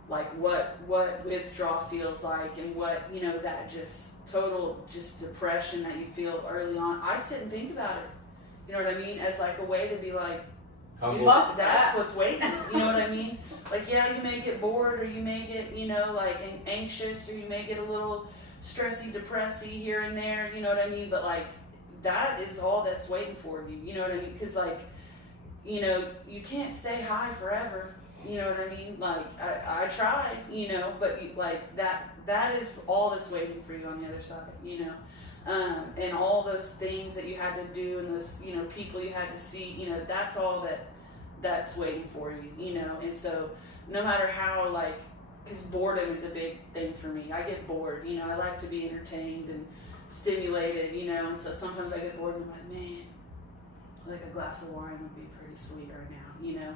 like what withdrawal feels like, and what, you know, that just total just depression that you feel early on. I sit and think about it, you know what I mean, as like a way to be like, Humble. Fuck that's that. what's waiting, you know what I mean? Like, yeah, you may get bored, or you may get, you know, like anxious, or you may get a little stressy, depressy here and there, you know what I mean? But like, that is all that's waiting for you, you know what I mean? Because like, you know, you can't stay high forever, you know what I mean? Like, I tried, you know, but like that is all that's waiting for you on the other side, you know? And all those things that you had to do, and those, you know, people you had to see, you know, that's all that's waiting for you, you know? And so no matter how, like, because boredom is a big thing for me. I get bored, you know, I like to be entertained and stimulated, you know, and so sometimes I get bored and I'm like, man, like a glass of wine would be pretty sweet right now, you know?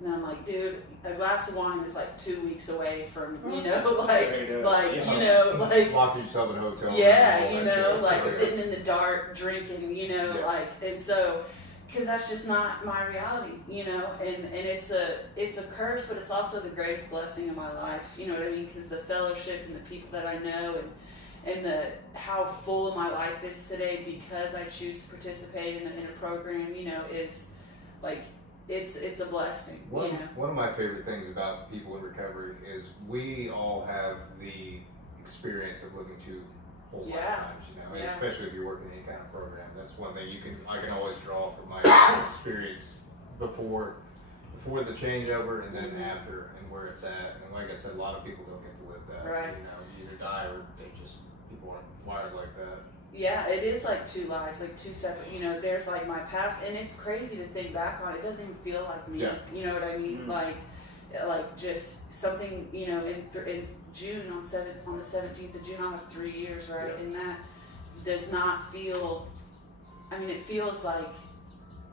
And then I'm like, dude, a glass of wine is like 2 weeks away from, you know, you know, like, Lock yourself in a hotel. yeah, you know, like Yeah. sitting in the dark, drinking, you know, Yeah. like, and so, because that's just not my reality, you know, and it's a curse, but it's also the greatest blessing of my life, you know what I mean? Because the fellowship and the people that I know, and the how full my life is today because I choose to participate in a program, you know, is like, it's a blessing, you know. One of my favorite things about people in recovery is we all have the experience of living two whole Yeah. lifetimes, you know, and Yeah. especially if you're working in any kind of program. That's one thing I can always draw from my experience before the changeover, and then Mhm. after, and where it's at. And like I said, a lot of people don't get to live that. Right. You know, you either die or people aren't wired like that. Yeah, it is like two lives, like two separate, you know, there's like my past, and it's crazy to think back on. It doesn't even feel like me, Yeah. you know what I mean? Mm. Like just something, you know, in June, on the 17th of June, I'll have 3 years, right? Yeah. And that does not feel, I mean, it feels like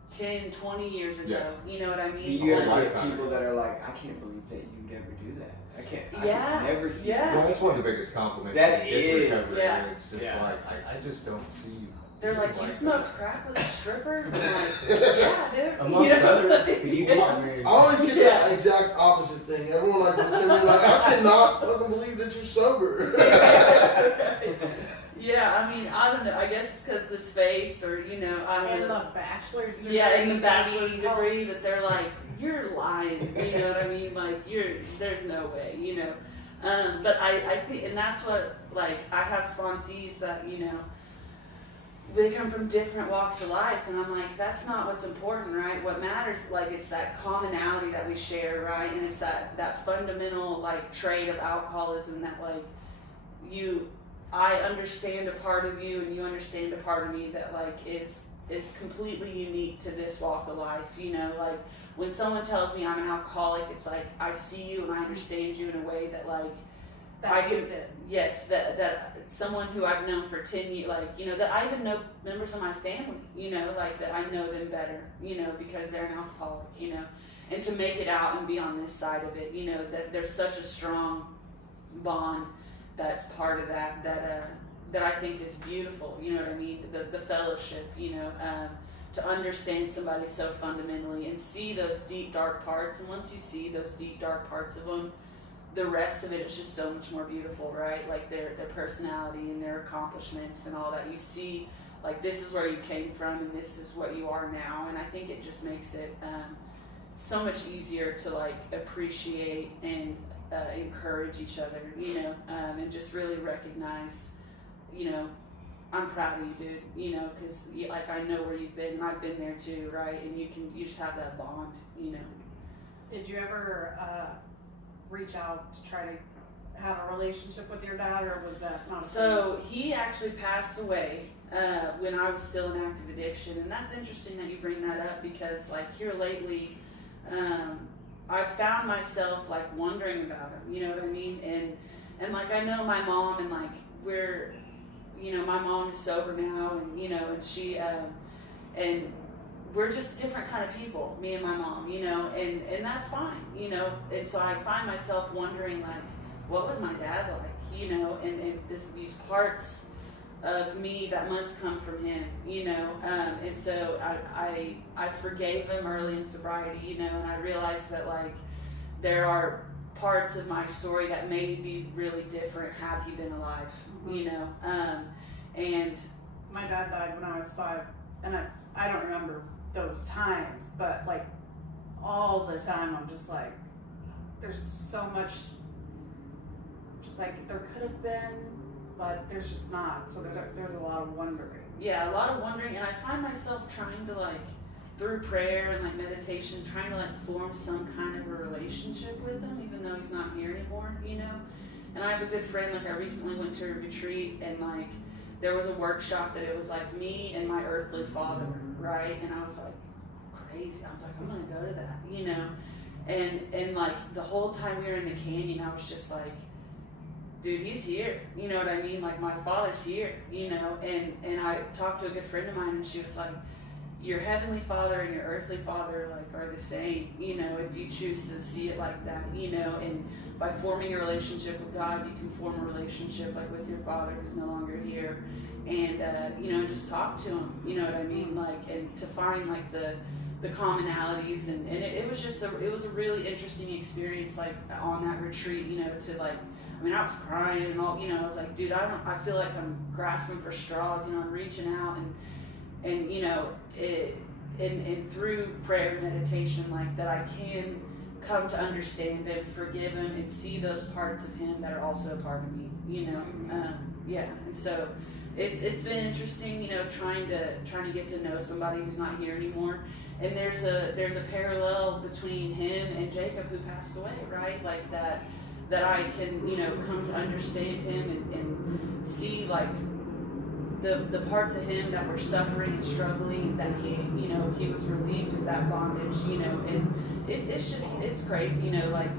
10, 20 years ago, Yeah. you know what I Do mean? you Like- ever get lifetime people ago. that are like, I can't believe that you never do that. I Yeah, can never see yeah. Well, that's one of the biggest compliments That you get is. in recovery. Yeah. It's just Yeah. like, I just don't see you. They're like, you that. smoked crack with a stripper? And I'm like, yeah, dude. Amongst You know? other people, Yeah. I mean. I always get Yeah. the exact opposite thing. Everyone like looks at me like, I cannot fucking believe that you're sober. Yeah, I mean, I don't know. I guess it's because the space, or, you know, I don't And know. the bachelor's degree. Yeah, in the bachelor's maybe degree, helps. that they're like, you're lying, you know what I mean? Like, there's no way, you know. But I think, and that's what, like, I have sponsees that, you know, they come from different walks of life, and I'm like, that's not what's important, right? What matters, like, it's that commonality that we share, right? And it's that fundamental, like, trait of alcoholism that, like, I understand a part of you, and you understand a part of me that, like, is completely unique to this walk of life, you know? Like, when someone tells me I'm an alcoholic, it's like, I see you and I understand you in a way that, like, That I you can, did. yes, that someone who I've known for 10 years, like, you know, that I even know members of my family, you know, like, that I know them better, you know, because they're an alcoholic, you know, and to make it out and be on this side of it, you know, that there's such a strong bond that's part of that I think is beautiful, you know what I mean, the fellowship, you know, to understand somebody so fundamentally and see those deep, dark parts, and once you see those deep, dark parts of them, the rest of it is just so much more beautiful, right? Like their personality and their accomplishments and all that. You see, like, this is where you came from and this is what you are now. And I think it just makes it so much easier to, like, appreciate and encourage each other, you know, and just really recognize, you know, I'm proud of you, dude, you know, because, like, I know where you've been and I've been there too, right? And you just have that bond, you know. Did you ever reach out to try to have a relationship with your dad, or was that not a So he actually passed away when I was still in active addiction, and that's interesting that you bring that up because, like, here lately, I've found myself, like, wondering about him. You know what I mean? And like, I know my mom, and, like, my mom is sober now, and, you know, and she and we're just different kind of people, me and my mom, you know, and that's fine, you know. And so I find myself wondering, like, what was my dad like, you know, and these parts of me that must come from him, you know. And so I forgave him early in sobriety, you know, and I realized that, like, there are parts of my story that may be really different had he been alive, you know. And my dad died when I was 5, and I don't remember those times, but like all the time I'm just like, there's so much, just like there could have been, but there's just not. So there's a lot of wondering. Yeah, a lot of wondering, and I find myself trying to, like, through prayer and like meditation, trying to like form some kind of a relationship with him, even though he's not here anymore, you know. And I have a good friend, like I recently went to a retreat, and like there was a workshop that it was like me and my earthly father, right? And I was like crazy. I was like, I'm gonna go to that, you know. And like the whole time we were in the canyon, I was just like, dude, he's here. You know what I mean? Like my father's here, you know. And I talked to a good friend of mine, and she was like, your heavenly father and your earthly father like are the same, you know, if you choose to see it like that, you know. And by forming a relationship with God, you can form a relationship like with your father who's no longer here, and you know, just talk to him, you know what I mean, like, and to find like the commonalities, and it was just it was a really interesting experience, like on that retreat, you know, to like, I mean, I was crying and all, you know. I was like, dude, I feel like I'm grasping for straws, you know, I'm reaching out, and you know, and through prayer and meditation, like that, I can come to understand and forgive him and see those parts of him that are also a part of me, you know. Yeah, and so it's been interesting, you know, trying to get to know somebody who's not here anymore. And there's a parallel between him and Jacob, who passed away, right? Like that I can, you know, come to understand him and see like the parts of him that were suffering and struggling, that he, you know, he was relieved of that bondage, you know. And it's crazy, you know, like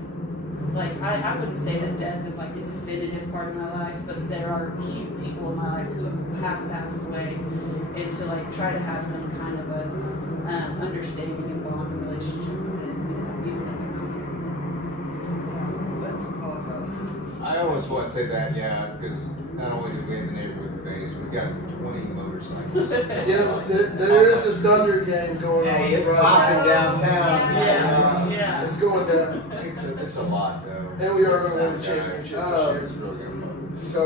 I wouldn't say that death is like a definitive part of my life, but there are key people in my life who have passed away, and to like try to have some kind of a understanding and bond and relationship with them, you know, even if they're not here. Let's apologize to this. I always want to say that, yeah, because not only do we have the neighborhood with the base, we've got 20 motorcycles. Yeah, there is the Thunder game going on. Hey, it's right popping now. downtown. Yeah. It's going down. It's a lot, though. And we are going to win the It's championship this year. It's real good. So,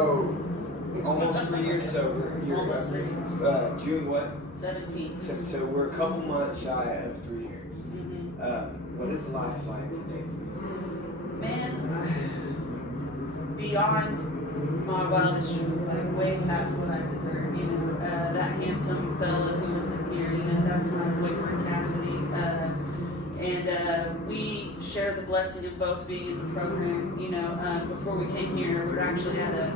almost 3 years sober. Almost 3 years. June what? 17. So we're a couple months shy of 3 years. Mm-hmm. What is life like today for you? Man, beyond my wildest dreams, like way past what I deserve, you know. That handsome fella who was in here, you know, that's my boyfriend Cassidy, and we share the blessing of both being in the program, you know. Before we came here, we were actually at a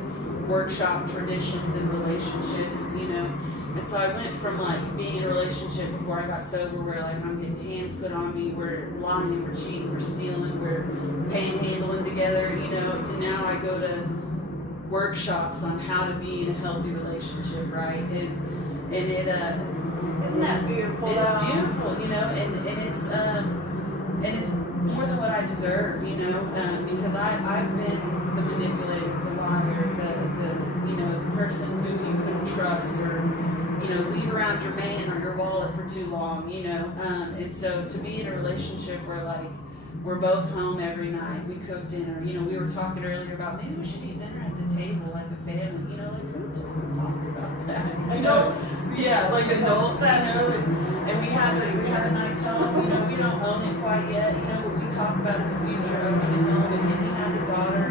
workshop, traditions and relationships, you know. And so I went from like being in a relationship before I got sober, where like I'm getting hands put on me, we're lying, we're cheating, we're stealing, we're panhandling together, you know, to now I go to workshops on how to be in a healthy relationship, right? And it Isn't that beautiful? it's though? beautiful, you know, and it's more than what I deserve, you know, because I've been the manipulator, the liar, the you know, the person who you couldn't trust, or you know, leave around your man or your wallet for too long, you know. And so to be in a relationship where like we're both home every night, we cook dinner, you know. We were talking earlier about maybe we should eat dinner at the table like a family, you know, like who talks about that? You know, yeah, like adults, you know, and we have a nice home, you know. We don't own it quite yet, you know, but we talk about in the future owning a home, and he has a daughter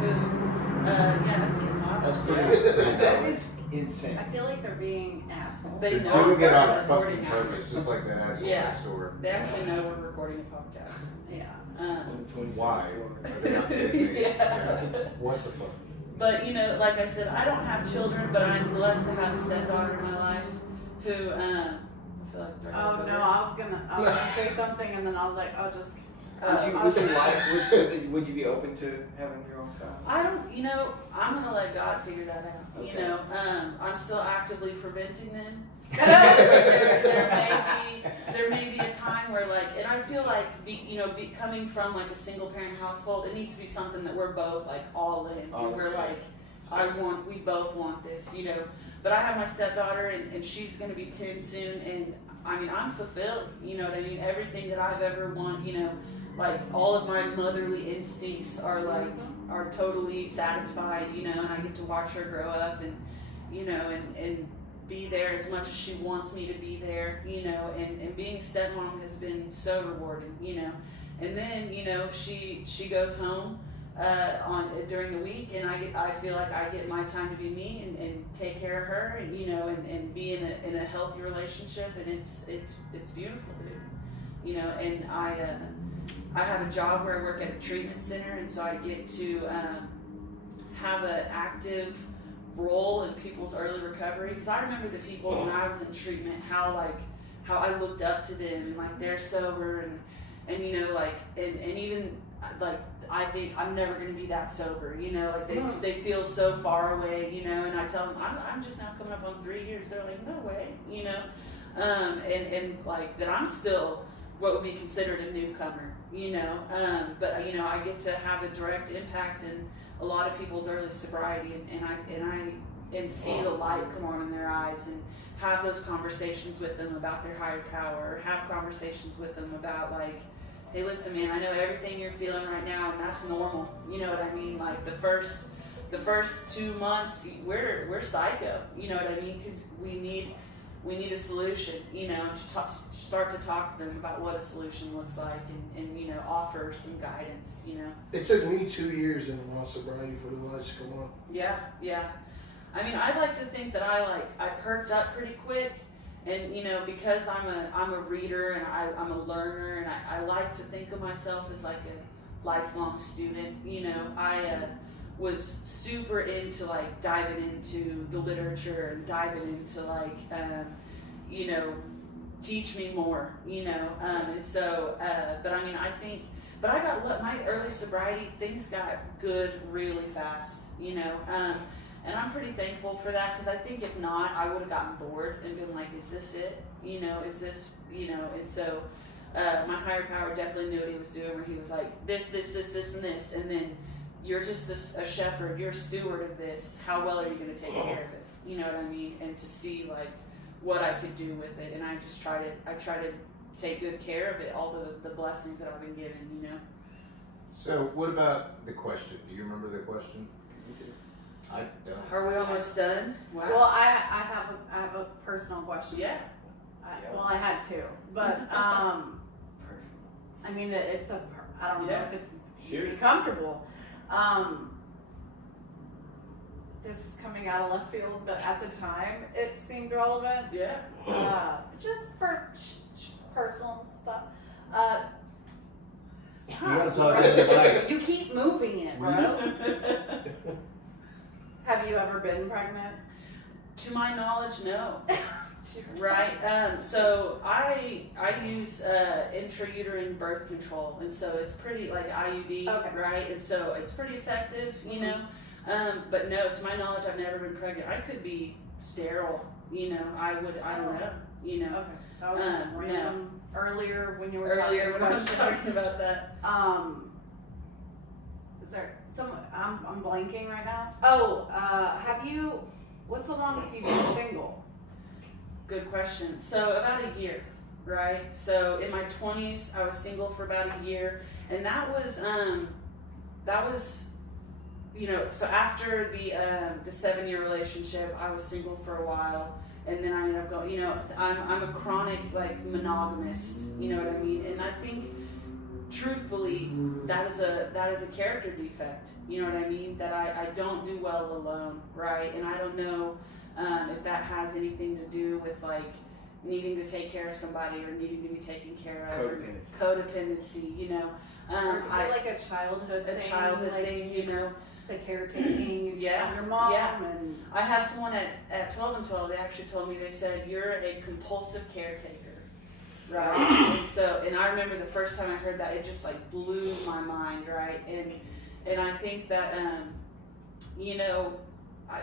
who yeah, that's it. That's pretty That is insane. I feel like they're being assholes. They They're know doing it on we're fucking recording. purpose, just like that asshole Yeah. next door. They actually know we're recording a podcast. Yeah. Why? Are they not kidding me? Yeah. What the fuck? But you know, like I said, I don't have children, but I'm blessed to have a stepdaughter in my life who I feel like throwing up Oh over. no, I was gonna say something, and then I was like, oh, just. Would you be open to having your own child? I don't, you know, I'm gonna let God figure that out. Okay. You know, I'm still actively preventing them. there may be a time where like, and I feel like coming from like a single parent household, it needs to be something that we're both like all in. And we're like, we both want this, But I have my stepdaughter, and she's going to be 10 soon, and I mean, I'm fulfilled. You know what I mean? Everything that I've ever wanted, like all of my motherly instincts are totally satisfied, and I get to watch her grow up and be there as much as she wants me to be there, and being a stepmom has been so rewarding, and then, she goes home during the week, and I feel like I get my time to be me and take care of her, and and be in a healthy relationship, and it's beautiful, dude. And I have a job where I work at a treatment center, and so I get to have an active role in people's early recovery, because I remember the people when I was in treatment, how I looked up to them, and like they're sober, and even like I think I'm never going to be that sober, like they feel so far away, and I tell them I'm just now coming up on 3 years. They're like, no way, and like that I'm still what would be considered a newcomer, but I get to have a direct impact in a lot of people's early sobriety, and see the light come on in their eyes, and have those conversations with them about their higher power, or have conversations with them about like, hey, listen, man, I know everything you're feeling right now, and that's normal. You know what I mean? Like the first 2 months, we're psycho. You know what I mean? Because we need a solution. To start to talk to them about what a solution looks like, and offer some guidance. It took me 2 years in my sobriety for the lights to come on. Yeah. I mean, I'd like to think that I perked up pretty quick. And because I'm a reader, and I'm a learner, and I like to think of myself as like a lifelong student. I was super into like diving into the literature, and diving into like teach me more. And so but I mean, but I got my early sobriety, things got good really fast. And I'm pretty thankful for that, because I think if not, I would have gotten bored and been like, is this it? Is this, and so my higher power definitely knew what he was doing, where he was like, this, and this, and then you're just a shepherd, you're a steward of this. How well are you going to take care of it? You know what I mean? And to see like what I could do with it, and I try to take good care of it, all the blessings that I've been given, So what about the question? Do you remember the question? I don't. Are we almost done? Wow. Well, I have a personal question. Yeah. Well, I had two, but Personal. I mean, I don't know if it'd be comfortable. This is coming out of left field, but at the time, it seemed relevant. Yeah. Just for personal stuff. You gotta talk to the mic. You keep moving it, bro. Have you ever been pregnant? To my knowledge, no. Right. So I use intrauterine birth control, and so it's pretty like IUD, okay. Right? And so it's pretty effective, But no, to my knowledge, I've never been pregnant. I could be sterile, I don't know, Okay. That was just random. Earlier when you were talking about that. Is there I'm blanking right now. What's the longest you've been single? Good question. So about a year, right? So in my 20s, I was single for about a year, and that was so after the 7-year relationship, I was single for a while, and then I ended up going, I'm a chronic like monogamist, you know what I mean? And I think truthfully, that is a character defect, you know what I mean? That I don't do well alone, right? And I don't know if that has anything to do with like needing to take care of somebody, or needing to be taken care of. Codependency, Or like a childhood thing, the caretaking of your mom. Yeah. And I had someone at 12 and 12, they actually told me, they said, you're a compulsive caretaker. Right. And I remember the first time I heard that, it just like blew my mind, right? And I think that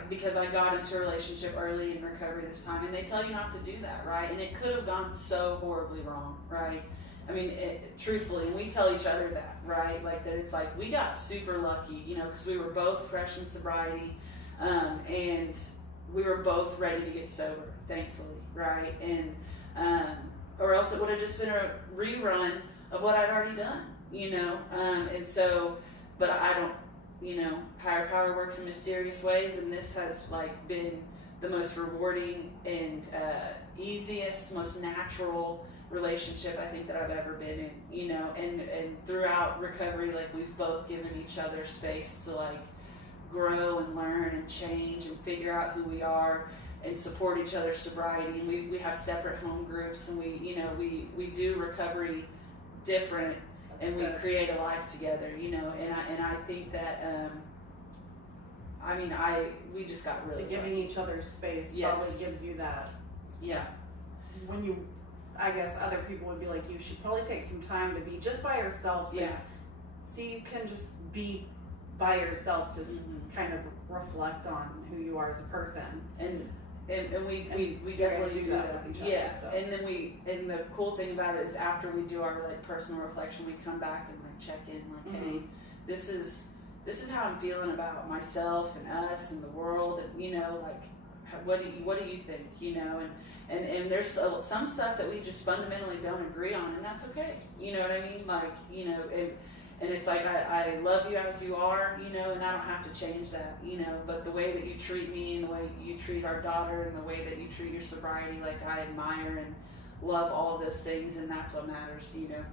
because I got into a relationship early in recovery this time, and they tell you not to do that, right? And it could have gone so horribly wrong, right? I mean, truthfully, and we tell each other that, right? Like that, it's like we got super lucky, you know, because we were both fresh in sobriety, and we were both ready to get sober, thankfully, right? And or else it would have just been a rerun of what I'd already done, you know. And so, but I don't, you know, higher power works in mysterious ways, and this has like been the most rewarding and easiest, most natural relationship I think that I've ever been in, you know. And throughout recovery, like we've both given each other space to like grow and learn and change and figure out who we are and support each other's sobriety. And we have separate home groups, and we do recovery different. That's and good. We create a life together, you know. And I think that we just got really Giving lucky. each other space Yes. probably gives you that. Yeah. When you, I guess other people would be like, you should probably take some time to be just by yourself, Yeah. so you can just be by yourself, just Mhm. kind of reflect on who you are as a person. And we you guys definitely do that with each other, Yeah. so. And then and the cool thing about it is after we do our like personal reflection, we come back and like check in, like, hey, this is how I'm feeling about myself and us and the world, and you know, like what do you think, you know. And there's some stuff that we just fundamentally don't agree on, and that's okay, you know what I mean, like, you know. And it's like, I love you as you are, you know, and I don't have to change that, you know, but the way that you treat me and the way you treat our daughter and the way that you treat your sobriety, like I admire and love all of those things, and that's what matters, you know.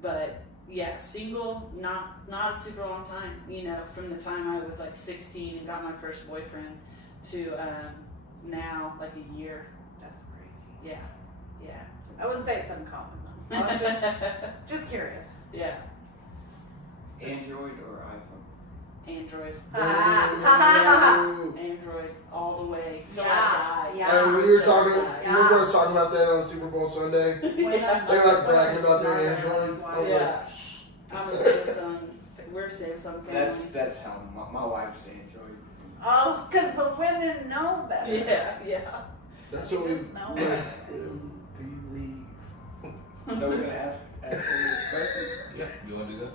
But yeah, single, not a super long time, you know, from the time I was like 16 and got my first boyfriend to now, like a year. That's crazy. Yeah. I wouldn't say it's uncommon though. I was just curious. Yeah. Android or iPhone? Android. Ooh. Android all the way till Yeah, I die. yeah. And we were talking, Yeah. remember us talking about that on Super Bowl Sunday? They were like bragging about their Androids. I was Yeah. like, I'm a Samsung. We're a Samsung family. That's how my wife's Android. Oh, because the women know better. Yeah. that's You what we just know let better. them believe. So we're gonna ask you a question. Yeah, you want to do that?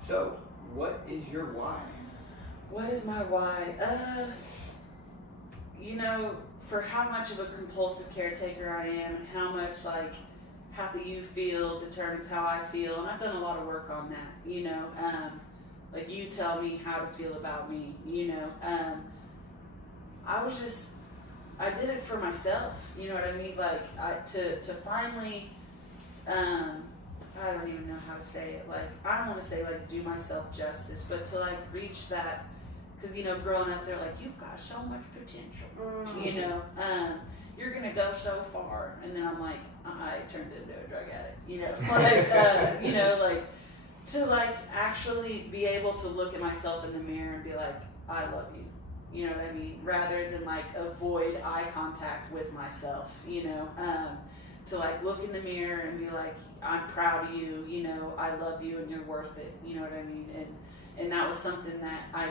So, what is your why? What is my why? You know, for how much of a compulsive caretaker I am and how much like happy you feel determines how I feel, and I've done a lot of work on that, you know. Like you tell me how to feel about me, you know. I did it for myself, you know what I mean? Like to finally, I don't even know how to say it. Like, I don't want to say like do myself justice, but to like reach that, because you know, growing up, they're like, you've got so much potential, you know, you're gonna go so far, and then I'm like, I turned into a drug addict, you know, like, you know, like to like actually be able to look at myself in the mirror and be like, I love you. You know what I mean? Rather than like avoid eye contact with myself, you know, to like look in the mirror and be like, I'm proud of you, you know, I love you and you're worth it. You know what I mean? And that was something that I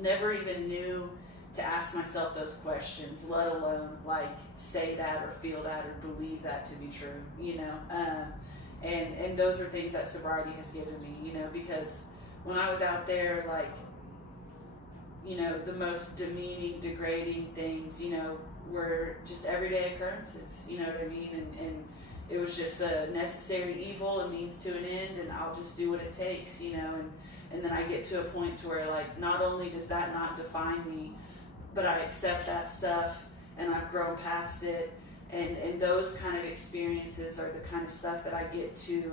never even knew to ask myself those questions, let alone like say that or feel that or believe that to be true, you know. And those are things that sobriety has given me, you know, because when I was out there, like, you know, the most demeaning, degrading things, you know, were just everyday occurrences, you know what I mean? And it was just a necessary evil, a means to an end, and I'll just do what it takes, you know, and then I get to a point to where, like, not only does that not define me, but I accept that stuff, and I've grown past it, and those kind of experiences are the kind of stuff that I get to,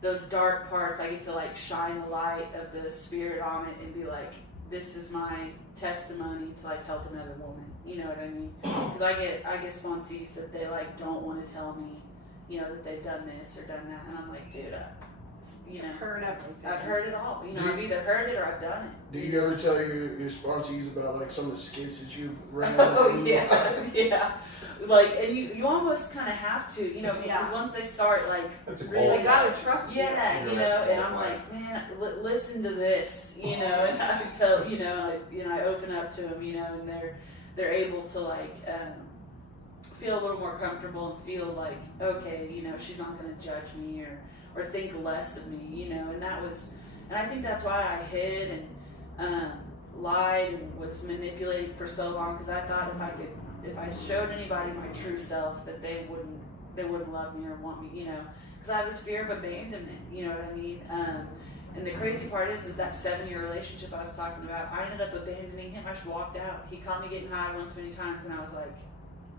those dark parts, I get to like shine a light of the spirit on it and be like, this is my testimony to like help another woman. You know what I mean? Because I get sponsees that they like don't want to tell me, you know, that they've done this or done that, and I'm like, dude, you know, Heard everything. I've heard it all. You know, I've either heard it or I've done it. Do you ever tell your sponsees about like some of the skits that you've ran? Oh yeah, yeah. like, and you almost kind of have to, you know, because Yeah. once they start like Have to really, They gotta trust you. yeah, you know, and I'm like, man, listen to this, you know, and I tell, you know, I open up to them, you know, and they're able to like feel a little more comfortable and feel like, okay, you know, she's not going to judge me or think less of me, you know, and I think that's why I hid and lied and was manipulating for so long, because I thought if I showed anybody my true self, that they wouldn't love me or want me, you know, because I have this fear of abandonment, you know what I mean? And the crazy part is that 7-year relationship I was talking about, I ended up abandoning him. I just walked out. He caught me getting high one too many times, and I was like,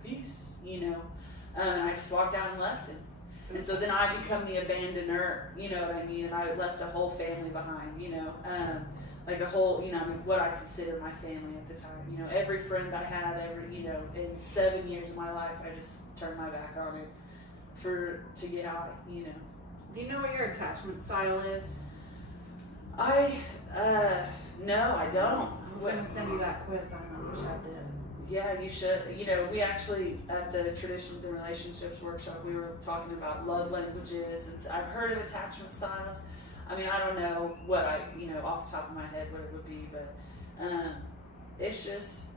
peace, you know, and I just walked out and left him. And so then I become the abandoner, you know what I mean, and I left a whole family behind, you know, like a whole, you know, I mean, what I consider my family at the time, you know, every friend I had, you know, in 7 years of my life, I just turned my back on it to get out, you know. Do you know what your attachment style is? No, I don't. I was gonna send you that quiz. I don't know which I did. Yeah, you should. You know, we actually, at the Traditions and Relationships workshop, we were talking about love languages. I've heard of attachment styles. I mean, I don't know what off the top of my head, what it would be, but it's just,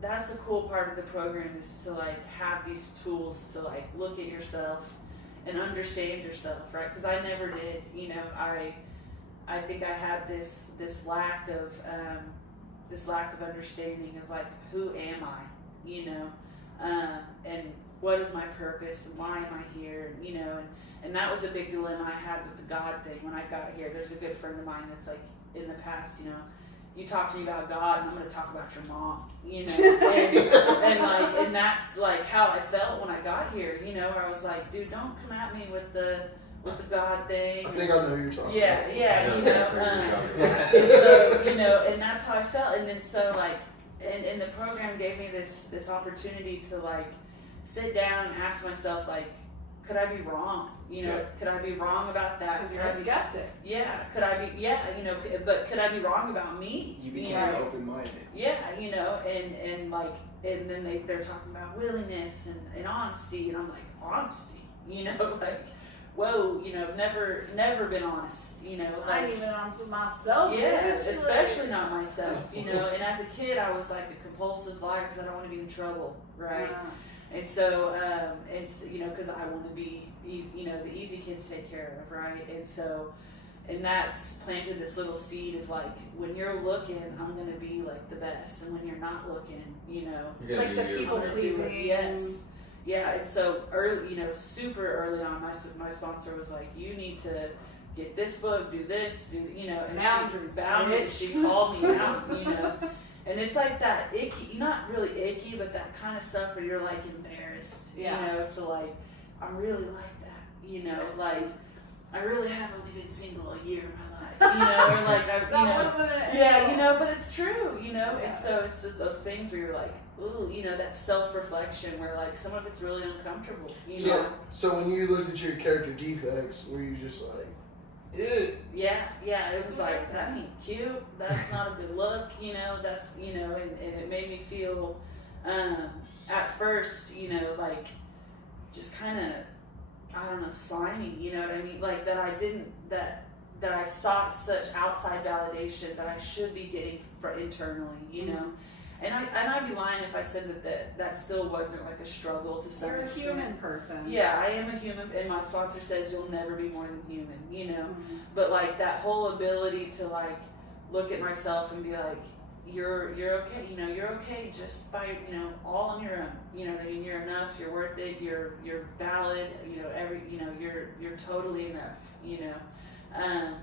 that's the cool part of the program, is to like have these tools to like look at yourself and understand yourself, right? Because I never did, you know, I think I had this lack of understanding of like, who am I, you know, and what is my purpose and why am I here, you know, and that was a big dilemma I had with the God thing when I got here. There's a good friend of mine that's like, in the past, you know, you talk to me about God and I'm going to talk about your mom, you know, and that's like how I felt when I got here, you know, where I was like, dude, don't come at me with the God thing. I think I know who you're talking yeah, about. Yeah, you know, and so, you know, and that's how I felt. And then so like, and the program gave me this opportunity to like sit down and ask myself like, could I be wrong? You know, could I be wrong about that? Because you're a skeptic. Yeah, could I be? Yeah, you know, but could I be wrong about me? You became open-minded. Yeah, you know, and like, and then they're talking about willingness and honesty, and I'm like, honesty, you know, like, whoa, you know, never been honest, you know. Like, I ain't even honest with myself. Yeah, especially not myself, you know. And as a kid, I was like a compulsive liar because I don't want to be in trouble, right? And so, it's, you know, because I want to be easy, you know, the easy kid to take care of, right? And so, and that's planted this little seed of like, when you're looking, I'm going to be like the best, and when you're not looking, you know, it's like the people pleasing. Yes. Yeah, and so early, you know, super early on, my sponsor was like, you need to get this book, do this, you know, and boundaries. She called me out, you know, and it's like that icky, not really icky, but that kind of stuff where you're like embarrassed, you know, to like, I'm really like that, you know, like, I really have only been single a year of my life, you know, or like, yeah, you know, but it's true, you know, and so it's just those things where you're like, ooh, you know, that self-reflection where like some of it's really uncomfortable, you know. So when you looked at your character defects, were you just like, ew? Yeah, it was like, that ain't cute, that's not a good look, you know, that's, you know, and it made me feel, at first, you know, like, just kind of, I don't know, slimy, you know what I mean, like that that I sought such outside validation that I should be getting for internally, you know. And I'd be lying if I said that still wasn't like a struggle to some extent. You're a human person. Yeah, I am a human, and my sponsor says you'll never be more than human, you know. But like that whole ability to like look at myself and be like, you're okay, you know, you're okay just by, you know, all on your own. You know what I mean? You're enough, you're worth it, you're valid, you know, you're totally enough, you know.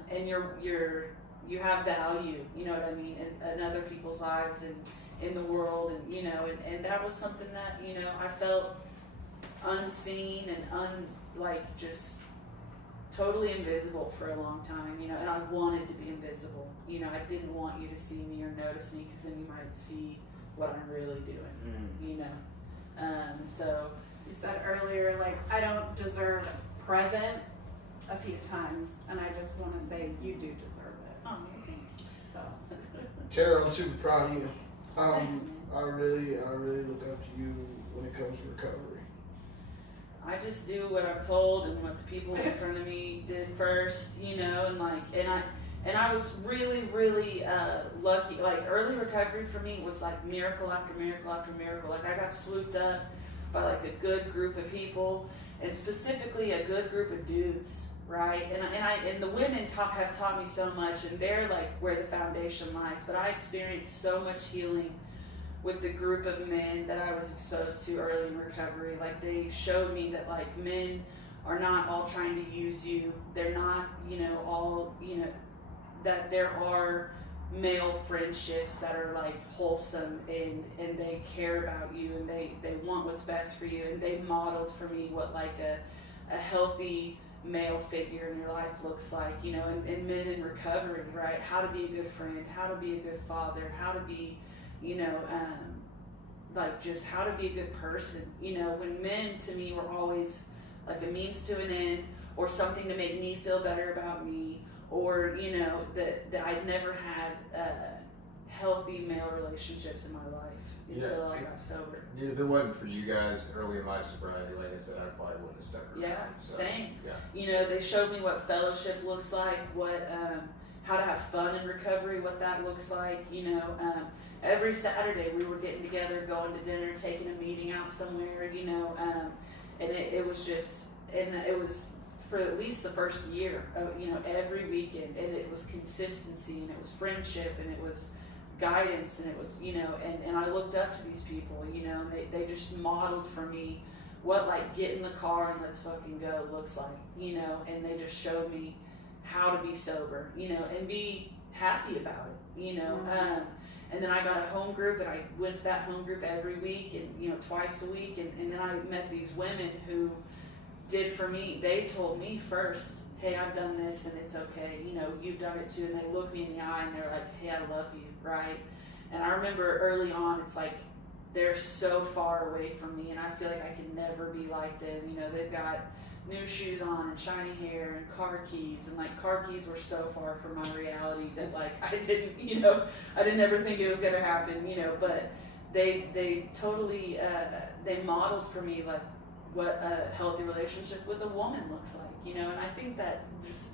And you have value, you know what I mean, in other people's lives and in the world, and you know, and that was something that, you know, I felt unseen and just totally invisible for a long time, you know, and I wanted to be invisible, you know, I didn't want you to see me or notice me because then you might see what I'm really doing, you know. So you said earlier, like, I don't deserve present a few times, and I just want to say you do deserve it. Oh, thank you. So Tara, I'm super proud of you. Thanks, man. I really look up to you when it comes to recovery? I just do what I'm told and what the people in front of me did first, you know, and I was really, really lucky. Like early recovery for me was like miracle after miracle after miracle. Like I got swooped up by like a good group of people, and specifically a good group of dudes, right? And the women have taught me so much, and they're like where the foundation lies. But I experienced so much healing with the group of men that I was exposed to early in recovery. Like they showed me that like men are not all trying to use you. They're not, you know, all, you know, that there are male friendships that are like wholesome and they care about you and they want what's best for you, and they modeled for me what like a healthy male figure in your life looks like, you know, and men in recovery, right? How to be a good friend, how to be a good father, how to be, you know, like just how to be a good person. You know, when men to me were always like a means to an end or something to make me feel better about me, or, you know, that I'd never had healthy male relationships in my life until I got sober. Yeah, if it wasn't for you guys early in my sobriety, like I said, I probably wouldn't have stuck around. Yeah, so, same. Yeah. You know, they showed me what fellowship looks like, what how to have fun in recovery, what that looks like. You know, every Saturday we were getting together, going to dinner, taking a meeting out somewhere. You know, and it was just, and it was for at least the first year. You know, every weekend, and it was consistency, and it was friendship, and it was guidance, and it was, you know, and I looked up to these people, you know, and they just modeled for me what like get in the car and let's fucking go looks like, you know, and they just showed me how to be sober, you know, and be happy about it, you know. And then I got a home group, and I went to that home group every week, and, you know, twice a week, and then I met these women who did for me. They told me first, hey, I've done this and it's okay, you know, you've done it too. And they look me in the eye and they're like, hey, I love you, right? And I remember early on, it's like they're so far away from me, and I feel like I can never be like them. You know, they've got new shoes on and shiny hair and car keys, and like car keys were so far from my reality that like I didn't, you know, I didn't ever think it was gonna happen, you know. But they totally they modeled for me like what a healthy relationship with a woman looks like, you know. And I think that just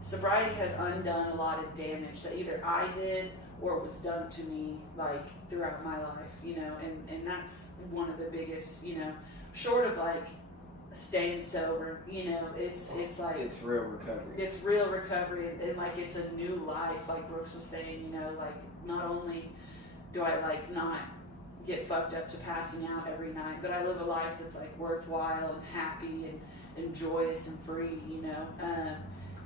sobriety has undone a lot of damage that either I did or was done to me like throughout my life, you know. And that's one of the biggest, you know, short of like staying sober, you know, it's like it's real recovery. It's real recovery, and like it's a new life, like Brooks was saying, you know, like not only do I like not get fucked up to passing out every night, but I live a life that's like worthwhile and happy and joyous and free, you know.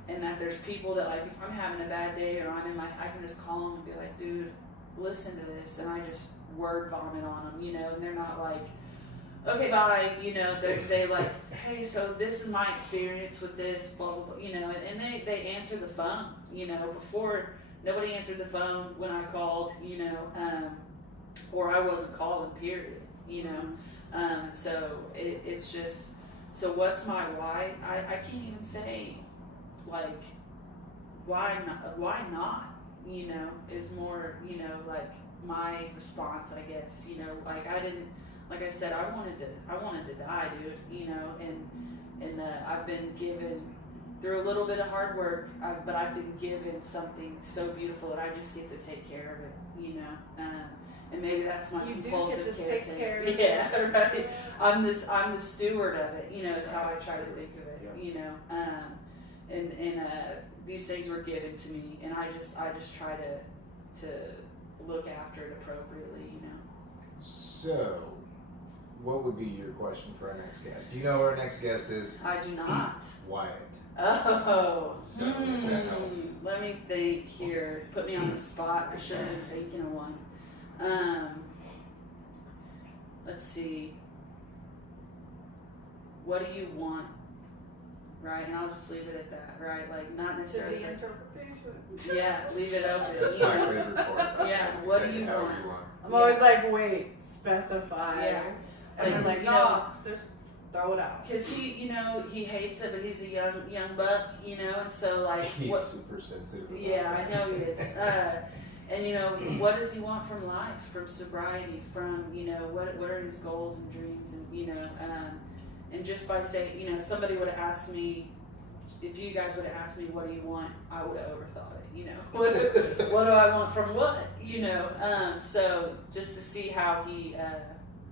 And that there's people that like, if I'm having a bad day or I'm in my, I can just call them and be like, dude, listen to this, and I just word vomit on them, you know. And they're not like, okay, bye, you know. They like, hey, so this is my experience with this, blah blah blah, you know. And they answer the phone, you know. Before, nobody answered the phone when I called, you know. Or I wasn't calling, period, you know. So it's just, so what's my why? I can't even say, like, why not, you know, is more, you know, like my response, I guess, you know. Like I didn't, like I said, I wanted to die, dude, you know, and I've been given, through a little bit of hard work, but I've been given something so beautiful that I just get to take care of it, you know. And maybe that's my compulsive caretaker. Yeah, right. I'm the steward of it, you know. Is how I try to think of it, you know. And these things were given to me, and I just try to look after it appropriately, you know. So, what would be your question for our next guest? Do you know who our next guest is? I do not. Wyatt. Oh, So, if that helps. Let me think here. Put me on the spot. I should have been thinking of one. Let's see. What do you want? Right, and I'll just leave it at that. Right, like not necessarily. To the interpretation. Yeah, leave it open. That's my favorite part. Yeah. What do you However want? you want. I'm always like, wait, specify. Yeah. And they're like, you no, know, just throw it out. Cause he, you know, he hates it, but he's a young buck, you know, and so like He's super sensitive. About yeah, that. I know he is. And, you know, what does he want from life, from sobriety, from, you know, what are his goals and dreams, and, you know, and just by saying, you know, somebody would have asked me, if you guys would have asked me, what do you want, I would have overthought it, you know. What do I want from what, you know. So just to see how he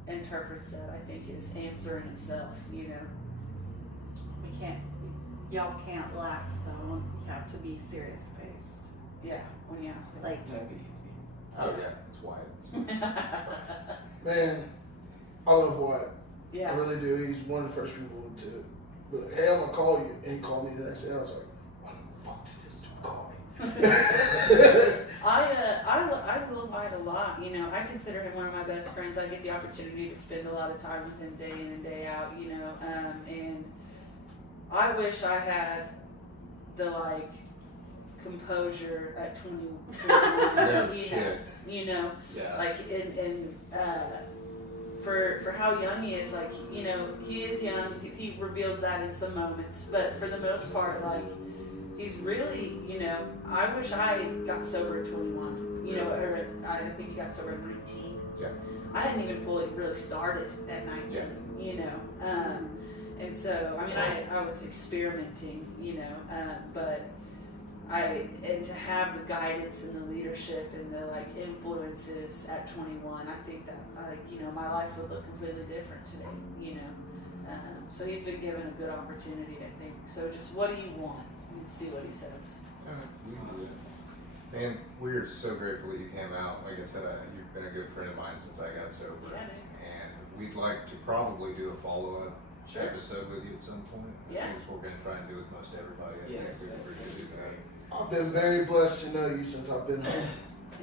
interprets that, I think is answer in itself, you know. Y'all can't laugh though. You have to be serious faced. Yeah, when you ask it. Like, Oh yeah, it's Wyatt. Man, I love Wyatt. Yeah. I really do. He's one of the first people to be like, hey, I'm gonna call you. And he called me the next day. And I was like, why the fuck did this dude call me? I love Wyatt a lot. You know, I consider him one of my best friends. I get the opportunity to spend a lot of time with him day in and day out. You know, and I wish I had the like composure at 21 No he shit. has. You know, Yeah. like and for how young he is, like, you know, he is young. He reveals that in some moments, but for the most part, like, he's really, you know, I wish I got sober at 21. You know, or I think he got sober at 19. Yeah. I hadn't even fully really started at 19. Yeah. You know, and so I mean, I was experimenting. You know, but and to have the guidance and the leadership and the like influences at 21, I think that you know, my life would look completely different today. You know, so he's been given a good opportunity, I think. So just what do you want? And see what he says. Man, we're so grateful that you came out. Like I said, you've been a good friend of mine since I got sober. Yeah, dude. And we'd like to probably do a follow-up Sure. episode with you at some point. Yeah. I think we're going to try and do with most everybody. I Yes, think we can do that. I've been very blessed to know you since I've been here.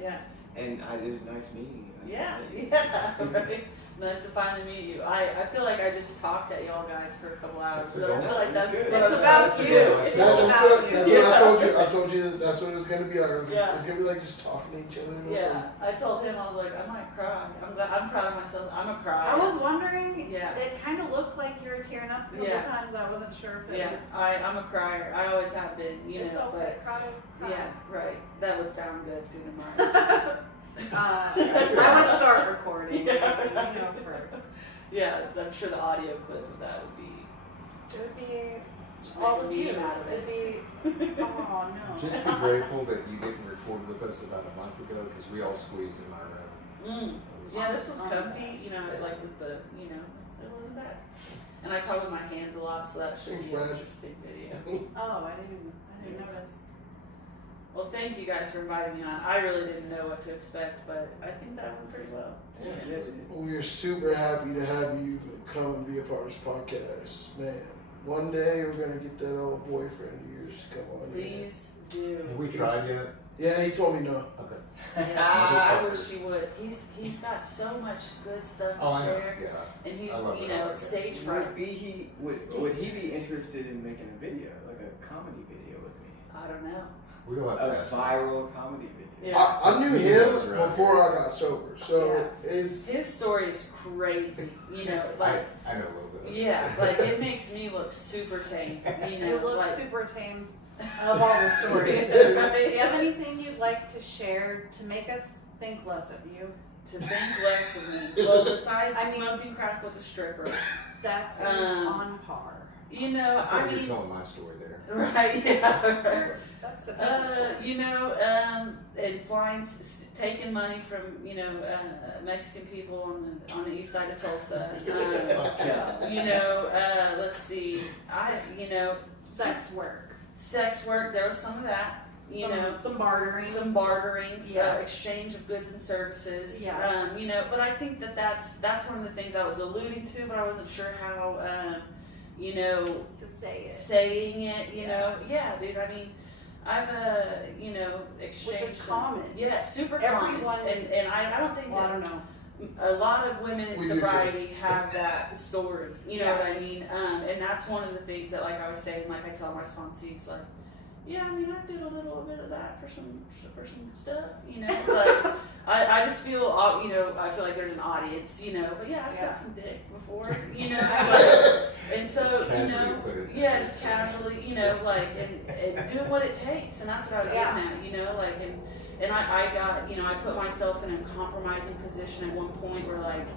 Yeah. And it was nice meeting you. Yeah, yeah, right. Nice to finally meet you. I feel like I just talked at y'all guys for a couple hours, but I feel like that's It's what it's I about was you. supposed to It's do. all That's about what, you. that's what I told you. I told you that's what it's gonna be like. Yeah. It's gonna be like just talking to each other. Yeah, I told him, I was like, I might cry. I'm proud of myself. I'm a cry. I was wondering. Yeah. It kind of looked like you were tearing up a couple Yeah. times. I wasn't sure if it Yeah, was. I'm a crier. I always have been, you It's know, okay. Cry. but yeah, right. That would sound good through the mic. I would start recording. Yeah. You know, for Yeah, I'm sure the audio clip of that would be. it would be just all make the a views. meme out of It'd it. be. Oh no. Just be grateful that you didn't record with us about a month ago because we all squeezed in my room. Yeah, this was comfy, you know, like with the, you know, it wasn't bad. And I talk with my hands a lot, so that should be an Right. interesting video. Oh, I didn't notice. Well, thank you guys for inviting me on. I really didn't know what to expect, but I think that went pretty well. Yeah. We are super happy to have you come and be a part of this podcast, man. One day we're gonna get that old boyfriend of yours to come on. here. Please do. Have we tried yet? Yeah, he told me no. Okay. Yeah, I wish you would. He's got so much good stuff to Oh, I know. share, Yeah. and he's, I love you it. I know, like it. stage fright. Would he be interested in making a video, like a comedy video with me? I don't know. We don't have to A ask him. viral comedy video. Yeah. I knew He him knows around before here. I got sober, so Yeah. it's His story is crazy, you know, like. I know a little bit. Yeah, like it makes me look super tame, you know, You look like super tame of all the stories. Do you have anything you'd like to share to make us think less of you? to think less of me. Well, besides I mean- smoking crack with a stripper, That seems on par. you know, I thought I you were mean, telling my story there. right? Yeah. Right. That's the biggest story. You know, and flying, taking money from Mexican people on the east side of Tulsa. You know, let's see, Sex work. sex work. There was some of that. You know, some bartering. some bartering, Yes. exchange of goods and services. Yes. You know, but I think that's one of the things I was alluding to, but I wasn't sure how. To say it. Saying it. You know, yeah, dude. I mean, I've exchanged. Which is common. Yeah, super Everyone- common. And I don't think Well, I that don't know. a lot of women in We do sobriety have that story. You know Yeah. what I mean? And that's one of the things that, like I was saying, like I tell my sponsees, like, yeah, I mean, I did a little bit of that for some stuff, you know. Like, I just feel, I feel like there's an audience, you know. But yeah, I've Yeah. sucked some dick before, you know. Like, and so, Just you casually know, put it yeah, there. just casually, you know, like, and doing what it takes, and that's what I was Yeah. getting at, you know, like, and I got, you know, I put myself in a compromising position at one point where like,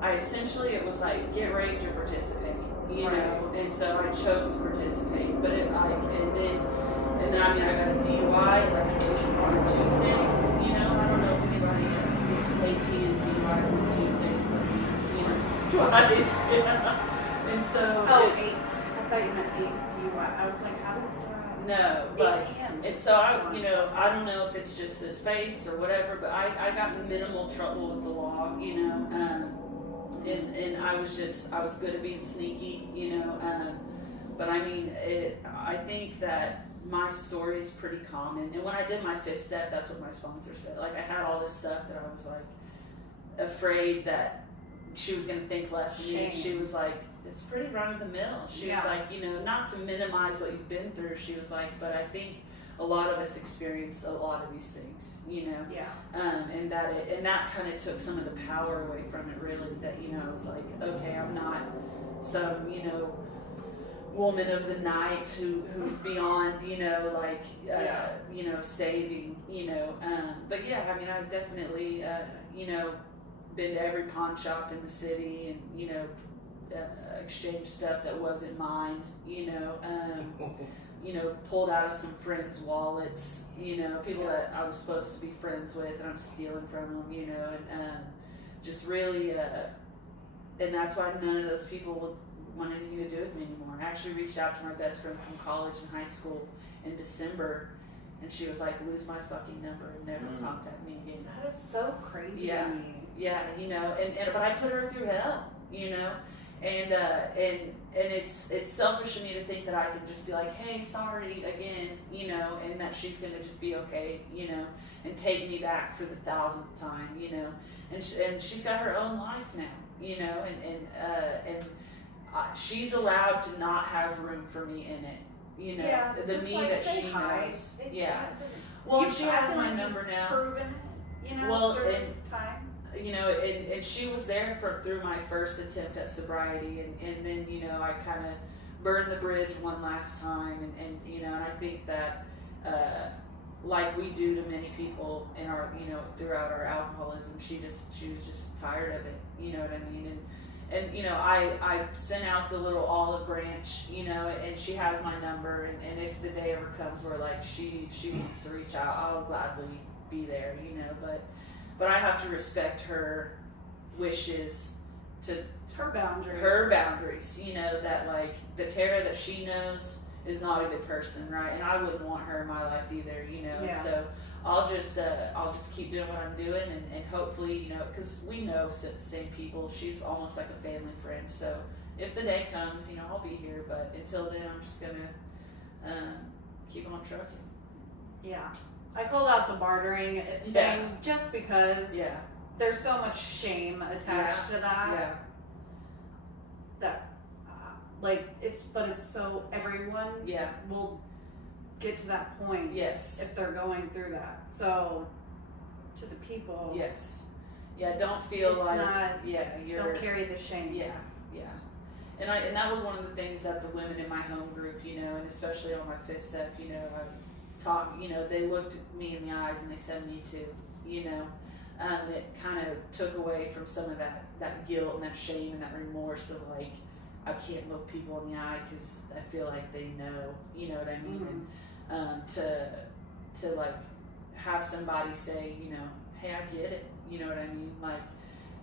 I essentially, it was like, get raped or participate, you know, and so I chose to participate, but it like, and then I mean, I got a DUI like 8 on a Tuesday, you know, I don't know if anybody gets 8 p.m. DUIs on Tuesdays, but, you know, twice, yeah, and so. Oh, 8, I thought you meant 8 DUI, I was like, how does that? No, but, and so I, you know, I don't know if it's just this face or whatever, but I got in minimal trouble with the law, you know, and I was good at being sneaky, you know, but I mean, I think that my story is pretty common, and when I did my 5th step, that's what my sponsor said, like I had all this stuff that I was like, afraid that she was going to think less of me, she was like, it's pretty run of the mill. She was like, you know, not to minimize what you've been through. She was like, but I think a lot of us experience a lot of these things, you know. Yeah. And that kind of took some of the power away from it, really. That, you know, I was like, okay, I'm not some, you know, woman of the night who's beyond, you know, like, you know, saving, you know. But yeah, I mean, I've definitely, you know, been to every pawn shop in the city, and you know. Exchange stuff that wasn't mine, you know, pulled out of some friends' wallets, you know, people that I was supposed to be friends with, and I'm stealing from them, you know, and just really, and that's why none of those people would want anything to do with me anymore. I actually reached out to my best friend from college and high school in December, and she was like, lose my fucking number and never contact me again. That is so crazy to me. Yeah, you know, but I put her through hell, you know. And it's selfish of me to think that I can just be like, hey, sorry again, you know, and that she's gonna just be okay, you know, and take me back for the 1000th time, you know, and she's got her own life now, you know, and she's allowed to not have room for me in it, you know, the me that she knows, Well, she has my number now. Proven it, you know, well, through and time. You know, and she was there through my first attempt at sobriety, and then, you know, I kind of burned the bridge one last time, and you know, and I think that, like we do to many people in our, you know, throughout our alcoholism, she was just tired of it, you know what I mean, and you know, I sent out the little olive branch, you know, and she has my number, and if the day ever comes where like she needs to reach out, I'll gladly be there, you know, but I have to respect her wishes to her boundaries, you know, that like the Tara that she knows is not a good person, right? And I wouldn't want her in my life either, you know. And so I'll just keep doing what I'm doing, and hopefully, you know, because we know the same people. She's almost like a family friend. So if the day comes, you know, I'll be here. But until then, I'm just gonna keep on trucking. Yeah. I called out the bartering thing just because there's so much shame attached to that. That, like, it's so everyone will get to that point if they're going through that. So, to the people. Don't feel like, don't carry the shame. And that was one of the things that the women in my home group, you know, and especially on my 5th step, you know, you know, they looked at me in the eyes and they said, me too, you know, it kind of took away from some of that guilt and that shame and that remorse of like, I can't look people in the eye because I feel like they know, you know what I mean, and to like have somebody say, you know, hey, I get it, you know what I mean, like,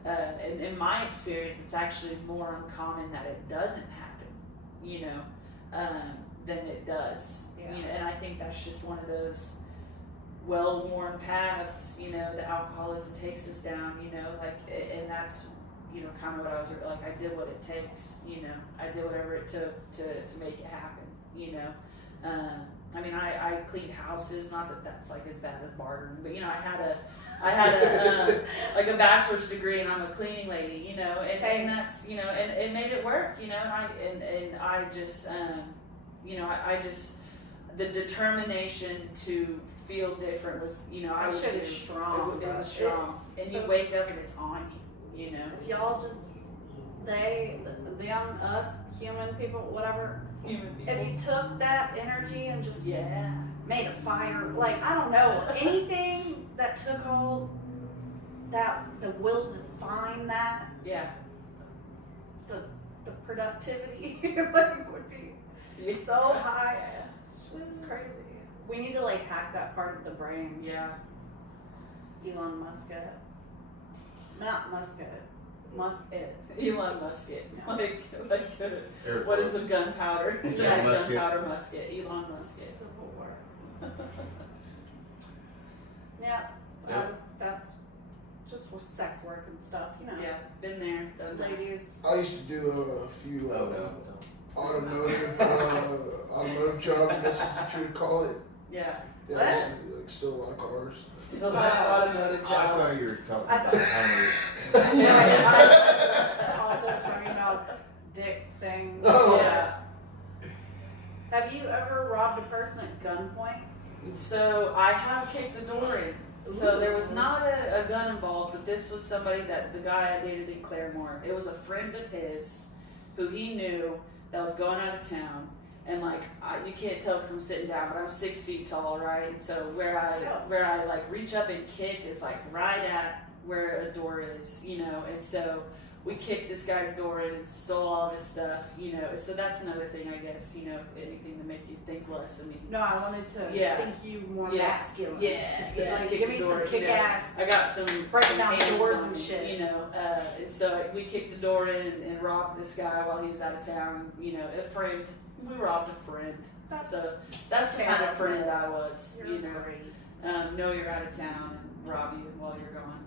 and in my experience, it's actually more uncommon that it doesn't happen, you know, than it does. You know, and I think that's just one of those well-worn paths, you know, that alcoholism takes us down, you know, like, and that's, you know, kind of what I was like, I did what it takes, you know, I did whatever it took to make it happen, you know. I mean, I cleaned houses, not that that's like as bad as bartering, but you know, I had a like a bachelor's degree, and I'm a cleaning lady, you know, and that's, you know, and it made it work, you know, and I just, you know, I just, the determination to feel different was, you know, I was strong. It was strong, and you wake up and it's on you, you know. If y'all just, them, us, human people, whatever. Human people. If you took that energy and just made a fire, like, I don't know, anything that took all that, the will to find that, Yeah. the productivity like would be so high. It's just crazy. We need to like hack that part of the brain. Yeah. Elon Musk it. Not Musk it. Musk it. Elon Musket. Yeah. Air What is quotes. a gunpowder? Elon Musket. Gunpowder musket. Elon Musket. Civil War. Yeah. Yep. That's just with sex work and stuff, you know. Yeah, been there, done that. Ladies. I used to do a few Oh, no. automotive jobs, I guess is what you would call it. Yeah. Yeah, I used to do, like steal a lot of cars. Still have automotive I jobs. thought you were talking I about hunters. I'm also talking about dick things. Oh. Yeah. Have you ever robbed a person at gunpoint? So I have kicked a door in. So there was not a gun involved, but this was somebody that the guy I dated in Claremore. It was a friend of his who he knew that was going out of town. And like you can't tell because I'm sitting down, but I'm 6 feet tall, right? And so where I like reach up and kick is like right at where a door is, you know. And so we kicked this guy's door in and stole all of his stuff, you know. So that's another thing, I guess, you know, anything to make you think less of me. No, I wanted to Yeah. think you more Yeah. masculine. Yeah, Like, kick give the me door, some kick you know. ass. I got some Breaking down hands doors on and me, shit. you know. And so we kicked the door in and robbed this guy while he was out of town. You know, a friend. We robbed a friend. That's So that's the kind of terrible. friend I was. You're You know, great. know you're out of town and rob you while you're gone.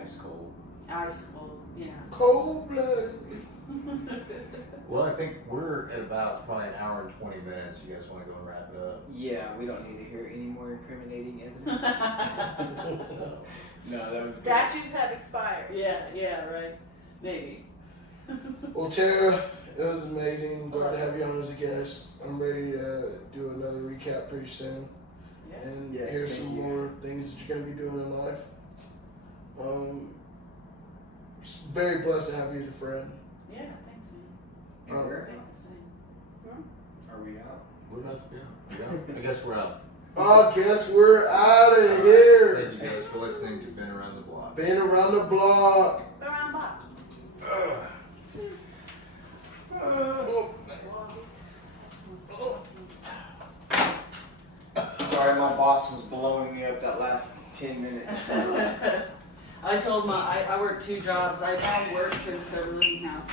Ice cold. Ice cold. Yeah. Cold blooded. Well, I think we're at about probably an hour and 20 minutes. You guys want to go and wrap it up? Yeah, we don't need to hear any more incriminating evidence. No, that was Statutes have expired. Yeah, right. Maybe. Well, Tara, it was amazing. Glad to have you on as a guest. I'm ready to do another recap pretty soon. Yeah. And Yes, hear thank some you. more things that you're going to be doing in life. Very blessed to have you as a friend. Yeah. Thanks, man. And I we're- think the same. Are we out? We're not, yeah. I guess we're out. I guess we're out of here. Thank you guys for listening to Been Around the Block. Been around the block. Around Bob. Sorry, my boss was blowing me up that last 10 minutes. I told I work 2 jobs. I now work for the sober living house.